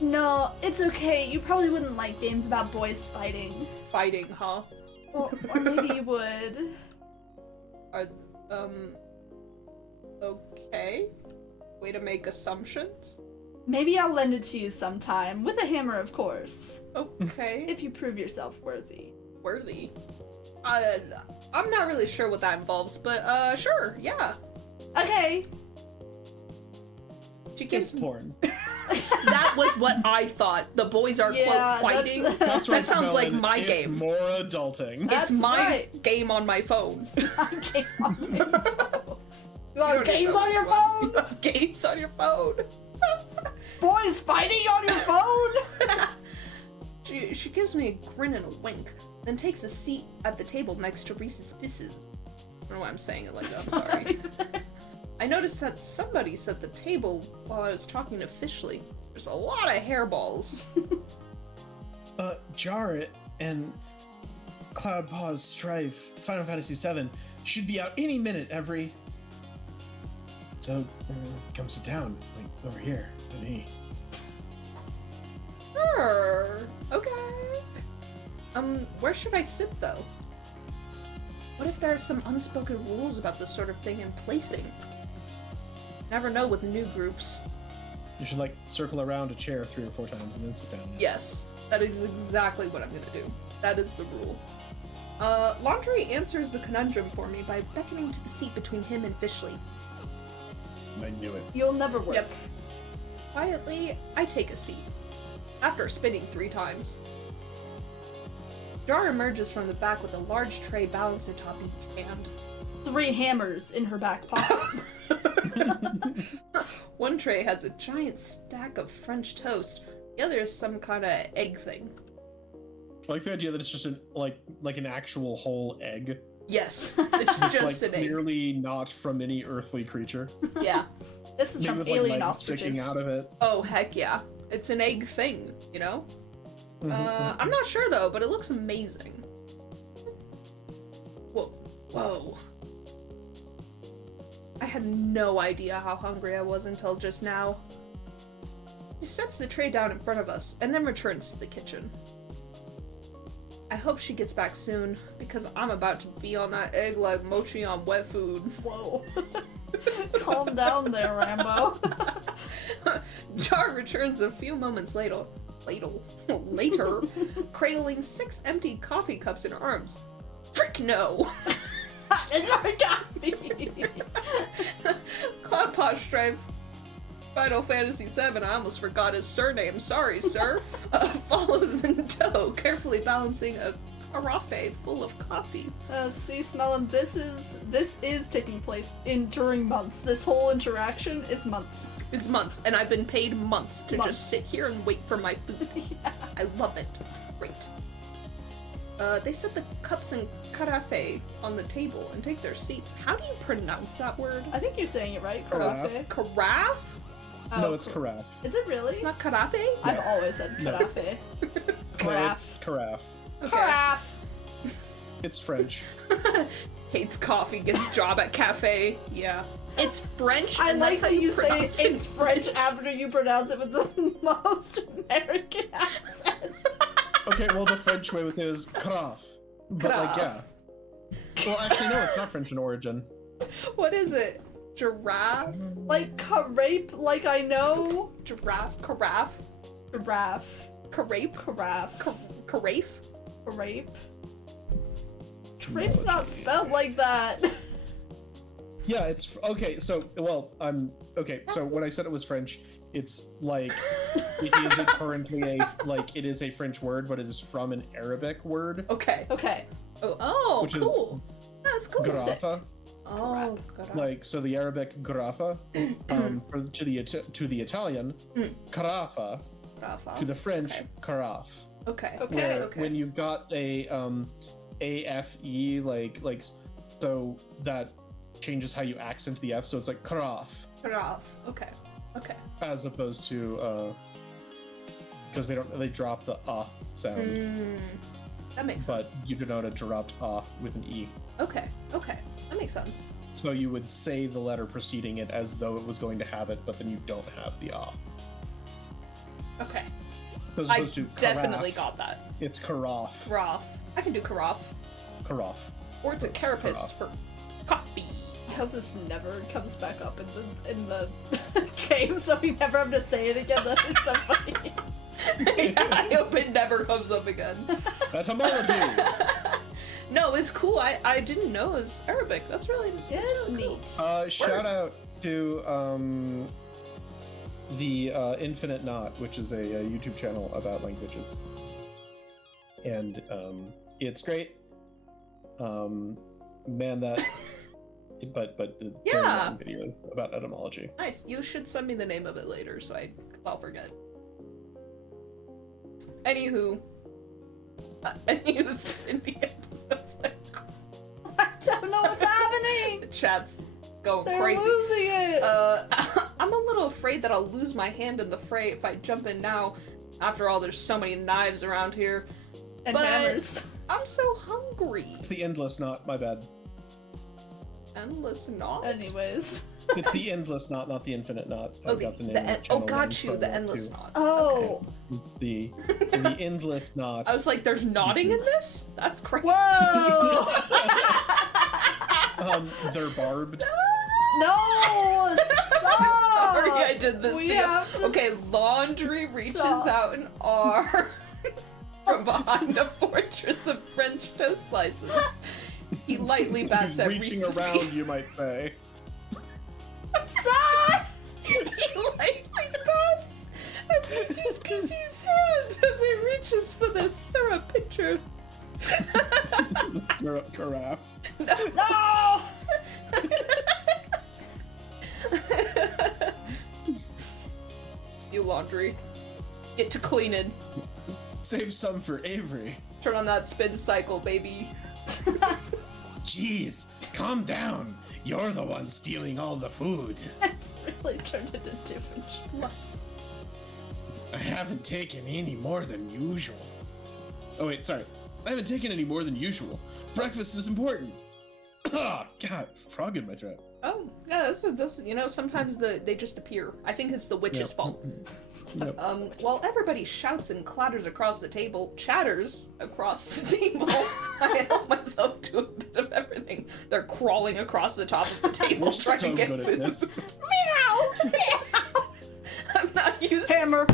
on. No, it's okay. You probably wouldn't like games about boys fighting. Fighting, huh? Or maybe you would. Okay. Way to make assumptions. Maybe I'll lend it to you sometime. With a hammer, of course. Okay. If you prove yourself worthy. Worthy. I'm not really sure what that involves, but sure, yeah. Okay. She It's gives me. porn. That was what I thought. The boys are Yeah, quote fighting. That's That right, sounds like Smellin. my It's game. more adulting. That's It's my right. game on my phone. Okay. You You want don't games even on your know phone? what- Games on your phone. Boys fighting on your phone? She gives me a grin and a wink, then takes a seat at the table next to Reese's Kisses. I don't know why I'm saying it like that, I'm sorry. I noticed that somebody set the table while I was talking to Fishley. There's a lot of hairballs. Jarrett and Cloudpaw's Strife, Final Fantasy VII, should be out any minute, every. So, come sit down, like, over here, to me. Sure. Okay. Where should I sit though? What if there are some unspoken rules about this sort of thing in placing? Never know with new groups. You should, like, circle around a chair 3 or 4 times and then sit down. Yes, that is exactly what I'm gonna do. That is the rule. Laundry answers the conundrum for me by beckoning to the seat between him and Fishley. I knew it. You'll never work. Yep. Quietly, I take a seat. After spinning 3 times. Jar emerges from the back with a large tray balanced atop each hand. 3 hammers in her back pocket. One tray has a giant stack of French toast. The other is some kind of egg thing. I like the idea that it's just like an actual whole egg. Yes, it's It's just like an egg. clearly not from any earthly creature. Yeah. This is Maybe from with Alien like legs sticking Ostriches. out of it. Oh, heck yeah. It's an egg thing, you know? Mhm. I'm not sure though, but it looks amazing. Whoa. Whoa. I had no idea how hungry I was until just now. He sets the tray down in front of us and then returns to the kitchen. I hope she gets back soon, because I'm about to be on that egg like mochi on wet food. Whoa. Calm down there, Rambo. Jar returns a few moments later, cradling 6 empty coffee cups in her arms. Frick no! It's origami. Cloud Pod Strife, Final Fantasy VII, I almost forgot his surname, sorry sir, follows in tow, carefully balancing a carafe full of coffee. See, Smellin, this is taking place during months. This whole interaction is months. It's months, and I've been paid months to Months. just sit here and wait for my food. Yeah. I love it. Great. They set the cups and carafe on the table and take their seats. How do you pronounce that word? I think you're saying it right, Carafe. carafe. Carafe? No, it's carafe. Is it really? It's not carafe? I've always said No. carafe. No, Carafe. it's carafe. Okay. Carafe. It's French. Hates coffee, gets job at cafe. Yeah. It's French. I and like that's how you say pronounce it. it's French after you pronounce it with the most American accent. Okay, well, the French way would say is carafe. But, like, yeah. Well, actually, no, it's not French in origin. What is it? Giraffe? Like carape, like I know. Giraffe? Carafe? Giraffe. Carape? Carafe. Carafe? Carape. Carape's not spelled like that. Yeah, it's okay. So, well, okay. So when I said it was French, it's like it is currently it is a French word, but it is from an Arabic word. Okay. Okay. Oh, Which is cool. That's cool. Garafa. Oh, God. Like, so the Arabic garafa, to the Italian, carafa, to the French, Okay. carafe. Okay. Okay. Where when you've got a AFE, like so that changes how you accent the F, so it's like carafe, Carafe. Okay. Okay. as opposed to because they drop the sound, That makes sense. but you denote a dropped with an E. Okay. Okay. That makes sense. So you would say the letter preceding it as though it was going to have it, but then you don't have the Okay. So as I opposed to definitely carafe, got that. it's carafe. Carafe. I can do carafe. Carafe. Or it's a It's carapace carafe. for coffee. I hope this never comes back up in the game, so we never have to say it again. That is so funny. I hope it never comes up again. Etymology. No, it's cool. I didn't know it was Arabic. That's really It that's is really cool. neat. Shout Words. out to the Infinite Knot, which is a YouTube channel about languages, and it's great. Man, that. But very Yeah. long videos about etymology. Nice. You should send me the name of it later, so I'll forget. Anywho, send me episodes. I don't know what's happening. The chat's going They're crazy. losing it. I'm a little afraid that I'll lose my hand in the fray if I jump in now. After all, there's so many knives around here. And but- hammers. I'm so hungry. It's the Endless Knot. My bad. Endless knot. Anyways. It's the Endless Knot, not the Infinite Knot. I've got the name. of the oh, channel got named you. from The that, endless too. knot. Oh. It's the Endless Knot. I was like, there's knotting in this? That's crazy. Whoa! They're barbed. No! Stop! Sorry I did this We to you. have to Okay, laundry reaches stop. out an arm from behind a fortress of French toast slices. He lightly bats He's at reaching Reese's around, piece. you might say. Stop! He lightly bats at Reese's Piece's hand as he reaches for the syrup pitcher. Syrup carafe. No! You laundry. Get to cleaning. Save some for Avery. Turn on that spin cycle, baby. Jeez, calm down. You're the one stealing all the food. It's really turned into Doofenshmirtz. I haven't taken any more than usual. Oh wait, sorry. I haven't taken any more than usual. Breakfast is important. Ah, God, frog in my throat. Oh, yeah, this sometimes they just appear. I think it's the witch's fault. Yep. While everybody shouts and chatters across the table, I help myself to a bit of everything. They're crawling across the top of the table We're trying so to get good at food. this. Meow! Meow! I'm not used Hammer.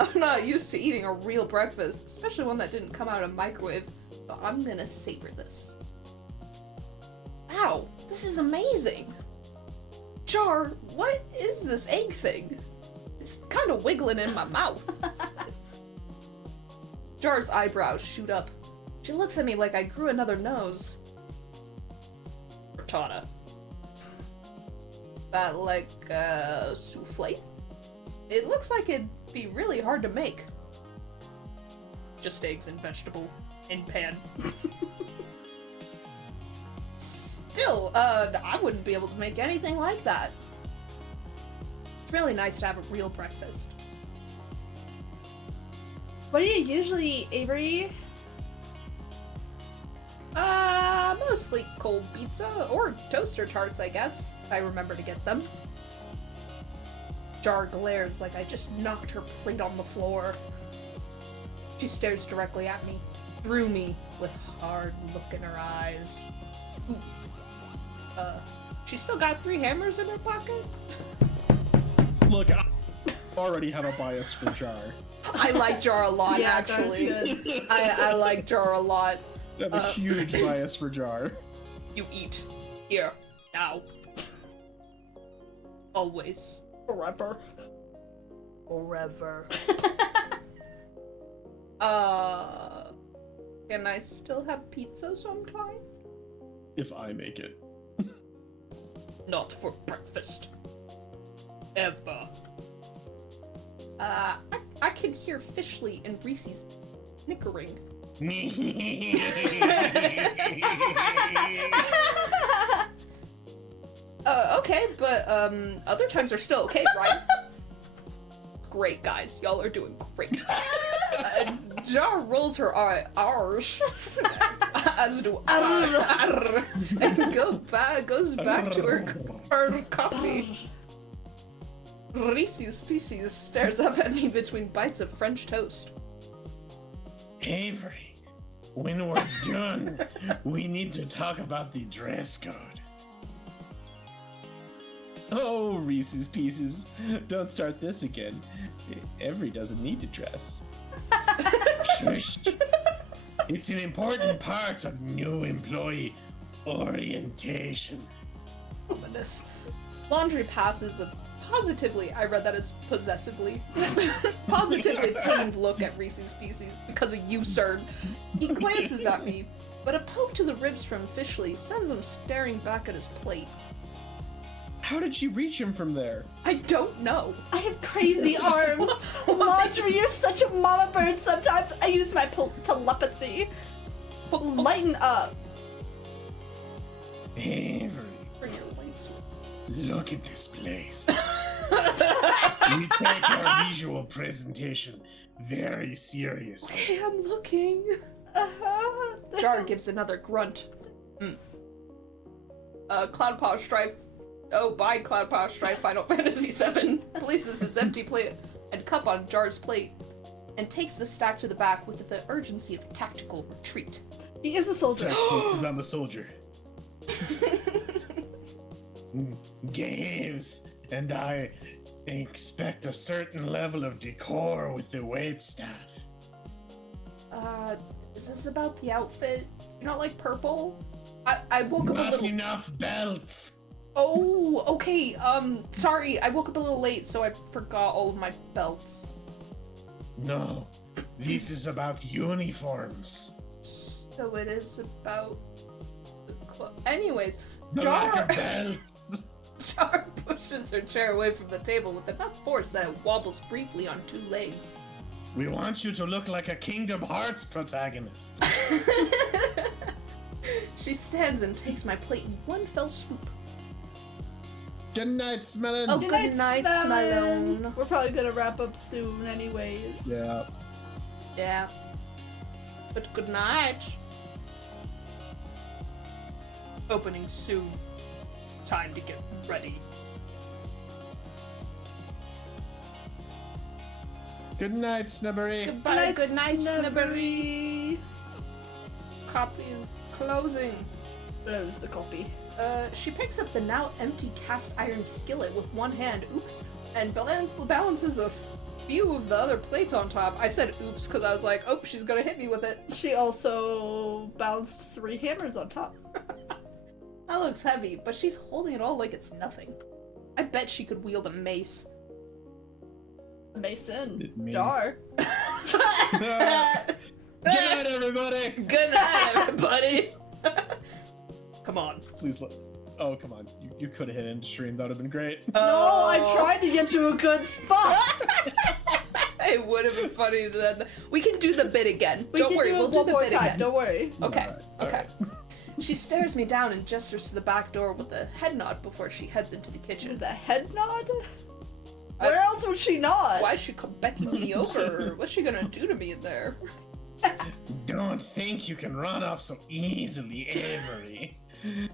I'm not used to eating a real breakfast, especially one that didn't come out of a microwave. So I'm gonna savor this. Wow, this is amazing! Jar, what is this egg thing? It's kind of wiggling in my mouth. Jar's eyebrows shoot up. She looks at me like I grew another nose. Frittata. That like a souffle? It looks like it'd be really hard to make. Just eggs and vegetable in pan. Still, I wouldn't be able to make anything like that. It's really nice to have a real breakfast. What do you usually eat, Avery? Mostly cold pizza or toaster tarts, I guess, if I remember to get them. Jar glares like I just knocked her plate on the floor. She stares directly at me, through me, with a hard look in her eyes. Ooh. She still got 3 hammers in her pocket? Look, I already have a bias for Jar. I like Jar a lot, Yeah, actually. Jar's good. I like Jar a lot. I have a huge bias for Jar. You eat. Here. Now. Always. Forever. Forever. Can I still have pizza sometime? If I make it. Not for breakfast. Ever. I can hear Fishley and Reese's snickering. Okay, but, other times are still okay, right? Great, guys. Y'all are doing great. Jar rolls her R's, as do I, and goes back to her coffee. Reese's Species stares up at me between bites of French toast. Avery, when we're done, we need to talk about the dress code. Oh, Reese's Pieces. Don't start this again. Avery doesn't need to dress. Shush. It's an important part of new employee orientation. Ominous. Laundry passes a positively, I read that as possessively, positively pained look at Reese's Pieces because of you, Cern. He glances at me, but a poke to the ribs from Fishley sends him staring back at his plate. How did she reach him from there? I don't know. I have crazy arms. Laundry, you're such a mama bird. Sometimes I use my telepathy. Lighten up. Avery, Bring your lights. look at this place. We take our visual presentation very seriously. Okay, I'm looking. Jar gives another grunt. Cloud Paw Strife. Oh, bye, Cloud Paw Strife Final Fantasy VII. Places its empty plate and cup on Jar's plate and takes the stack to the back with the urgency of tactical retreat. He is a soldier. I'm a soldier. Gaves and I expect a certain level of decor with the waitstaff. Is this about the outfit? You not like purple? I woke up a Not little. enough belts. Oh, okay. Sorry, I woke up a little late, so I forgot all of my belts. No, this is about uniforms. So it is about the Anyways, The Jar. lack of belts. Jar pushes her chair away from the table with enough force that it wobbles briefly on 2 legs. We want you to look like a Kingdom Hearts protagonist. She stands and takes my plate in one fell swoop. Good night, Smellin'. Oh, Good good night, night, Smellin'. Smellin'. We're probably gonna wrap up soon, anyways. Yeah. Yeah. But good night. Opening soon. Time to get ready. Good night, Snubbery. Goodbye, good night, Snubbery. Snubbery. Copy is closing. Close the copy. She picks up the now empty cast iron skillet with one hand, oops, and balances a few of the other plates on top. I said oops because I was like, oh, she's gonna hit me with it. She also bounced 3 hammers on top. That looks heavy, but she's holding it all like it's nothing. I bet she could wield a mace. Mason. Me. Jar. Good night, everybody. Good night, everybody. Come on. Please look. Oh, come on. You could have hit in stream. That would have been great. No, I tried to get to a good spot. It would have been funny to then. We can do the bit again. We Don't can worry, do we'll it do one the more bit time. again. Don't worry. Okay. All Okay. right. She stares me down and gestures to the back door with a head nod before she heads into the kitchen. With a head nod? Where else would she nod? Why is she beckoning me over? What's she gonna do to me in there? Don't think you can run off so easily, Avery.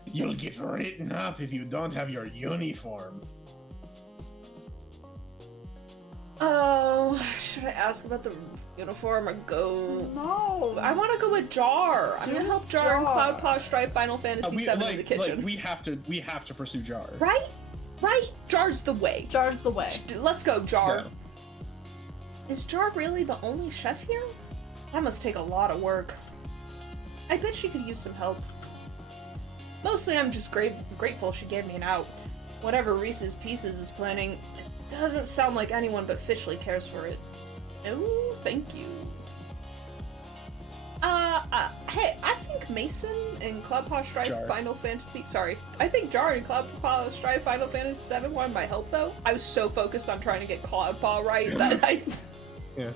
You'll get written up if you don't have your uniform. Oh, should I ask about the uniform or go? No. I want to go with Jar. I'm gonna Do help Jar and Jar. Cloud Paw strive Final Fantasy VII in the kitchen. we have to pursue Jar. Right? Right? Jar's the way. Jar's the way. Let's go, Jar. Yeah. Is Jar really the only chef here? That must take a lot of work. I bet she could use some help. Mostly I'm just grateful she gave me an out. Whatever Reese's Pieces is planning, it doesn't sound like anyone but Fishley cares for it. Oh, thank you. Hey, I think Mason and Cloud Paw Strive Jar. Final Fantasy. Sorry. I think Jar and Cloud Paw Strive Final Fantasy VII wanted my help though. I was so focused on trying to get Cloud Paw right that I. Yeah.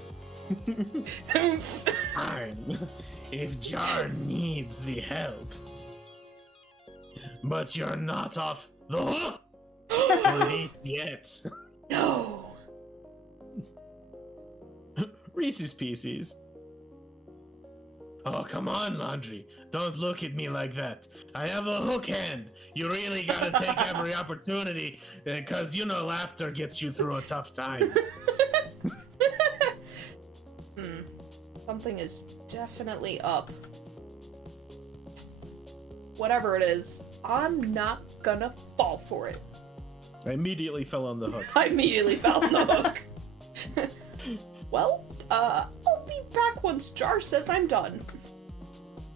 Fine. If Jar needs the help. But you're not off the hook! At least yet. No. Reese's Pieces. Oh, come on, Laundry. Don't look at me like that. I have a hook hand. You really gotta take every opportunity, because you know laughter gets you through a tough time. Something is definitely up. Whatever it is, I'm not gonna fall for it. I immediately fell on the hook. I immediately fell on the hook. Well, I'll be back once Jar says I'm done.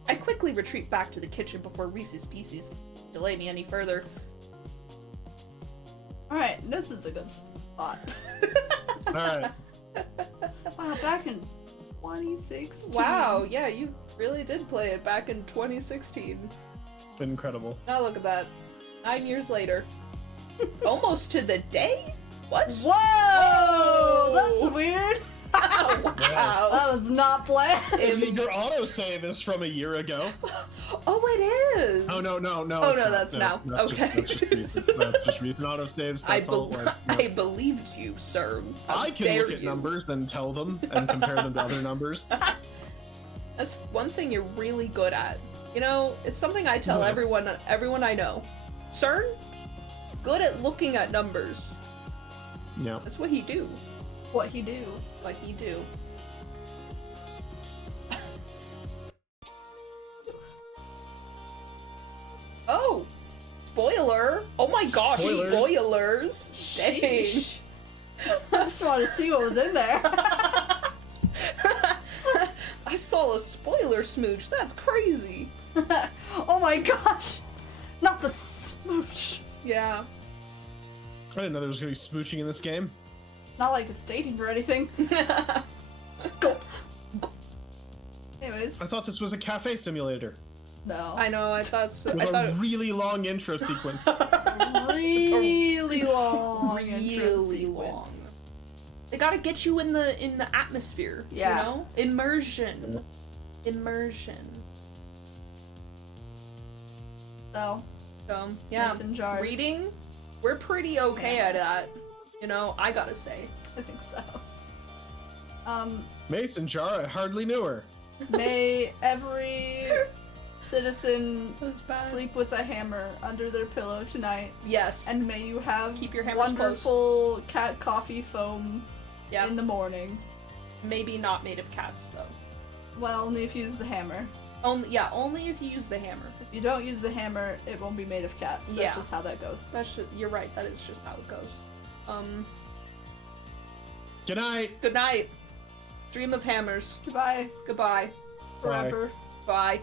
I quickly retreat back to the kitchen before Reese's Pieces delay me any further. Alright, this is a good spot. All right. Wow, back in 2016. Wow, yeah, you really did play it back in 2016. Been incredible. Now look at that. 9 years later. Almost to the day? What? Whoa! That's weird. Wow. That was not planned. Your autosave is from a year ago. Oh, it is. Oh no. Oh, it's no, not. that's now. Okay. That's just recent. That's just recent autosaves. That's all it was. No. I believed you, sir. How I can dare look at you. numbers and tell them and compare them to other numbers. That's one thing you're really good at. You know, it's something I tell Yeah. everyone I know. Cern, good at looking at numbers. Yeah. That's what he do. What he do? What he do. Oh, spoiler! Oh my gosh, Spoilers. spoilers! Dang. Sheesh. I just want to see what was in there. I saw a spoiler smooch. That's crazy. Oh my gosh! Not the smooch. Yeah. I didn't know there was gonna be smooching in this game. Not like it's dating or anything. Go. Anyways, I thought this was a cafe simulator no. I know. I thought so. with I thought a really long intro sequence. really long. intro really long. sequence. They gotta get you in the atmosphere. Yeah. You know, immersion. Immersion. So, Yeah. Mason jars. Reading, we're pretty okay at Yes. that. You know, I gotta say. I think so. Mason Jar, I hardly knew her. May every citizen That was bad. sleep with a hammer under their pillow tonight, Yes. and may you have Keep your hammers wonderful cat coffee foam yeah. in the morning. Maybe not made of cats though. Well, only if you use the hammer. Only if you use the hammer. If you don't use the hammer, it won't be made of cats. That's Yeah. just how that goes. You're right. That is just how it goes. Good night. Good night. Dream of hammers. Goodbye. Goodbye. Forever. Bye.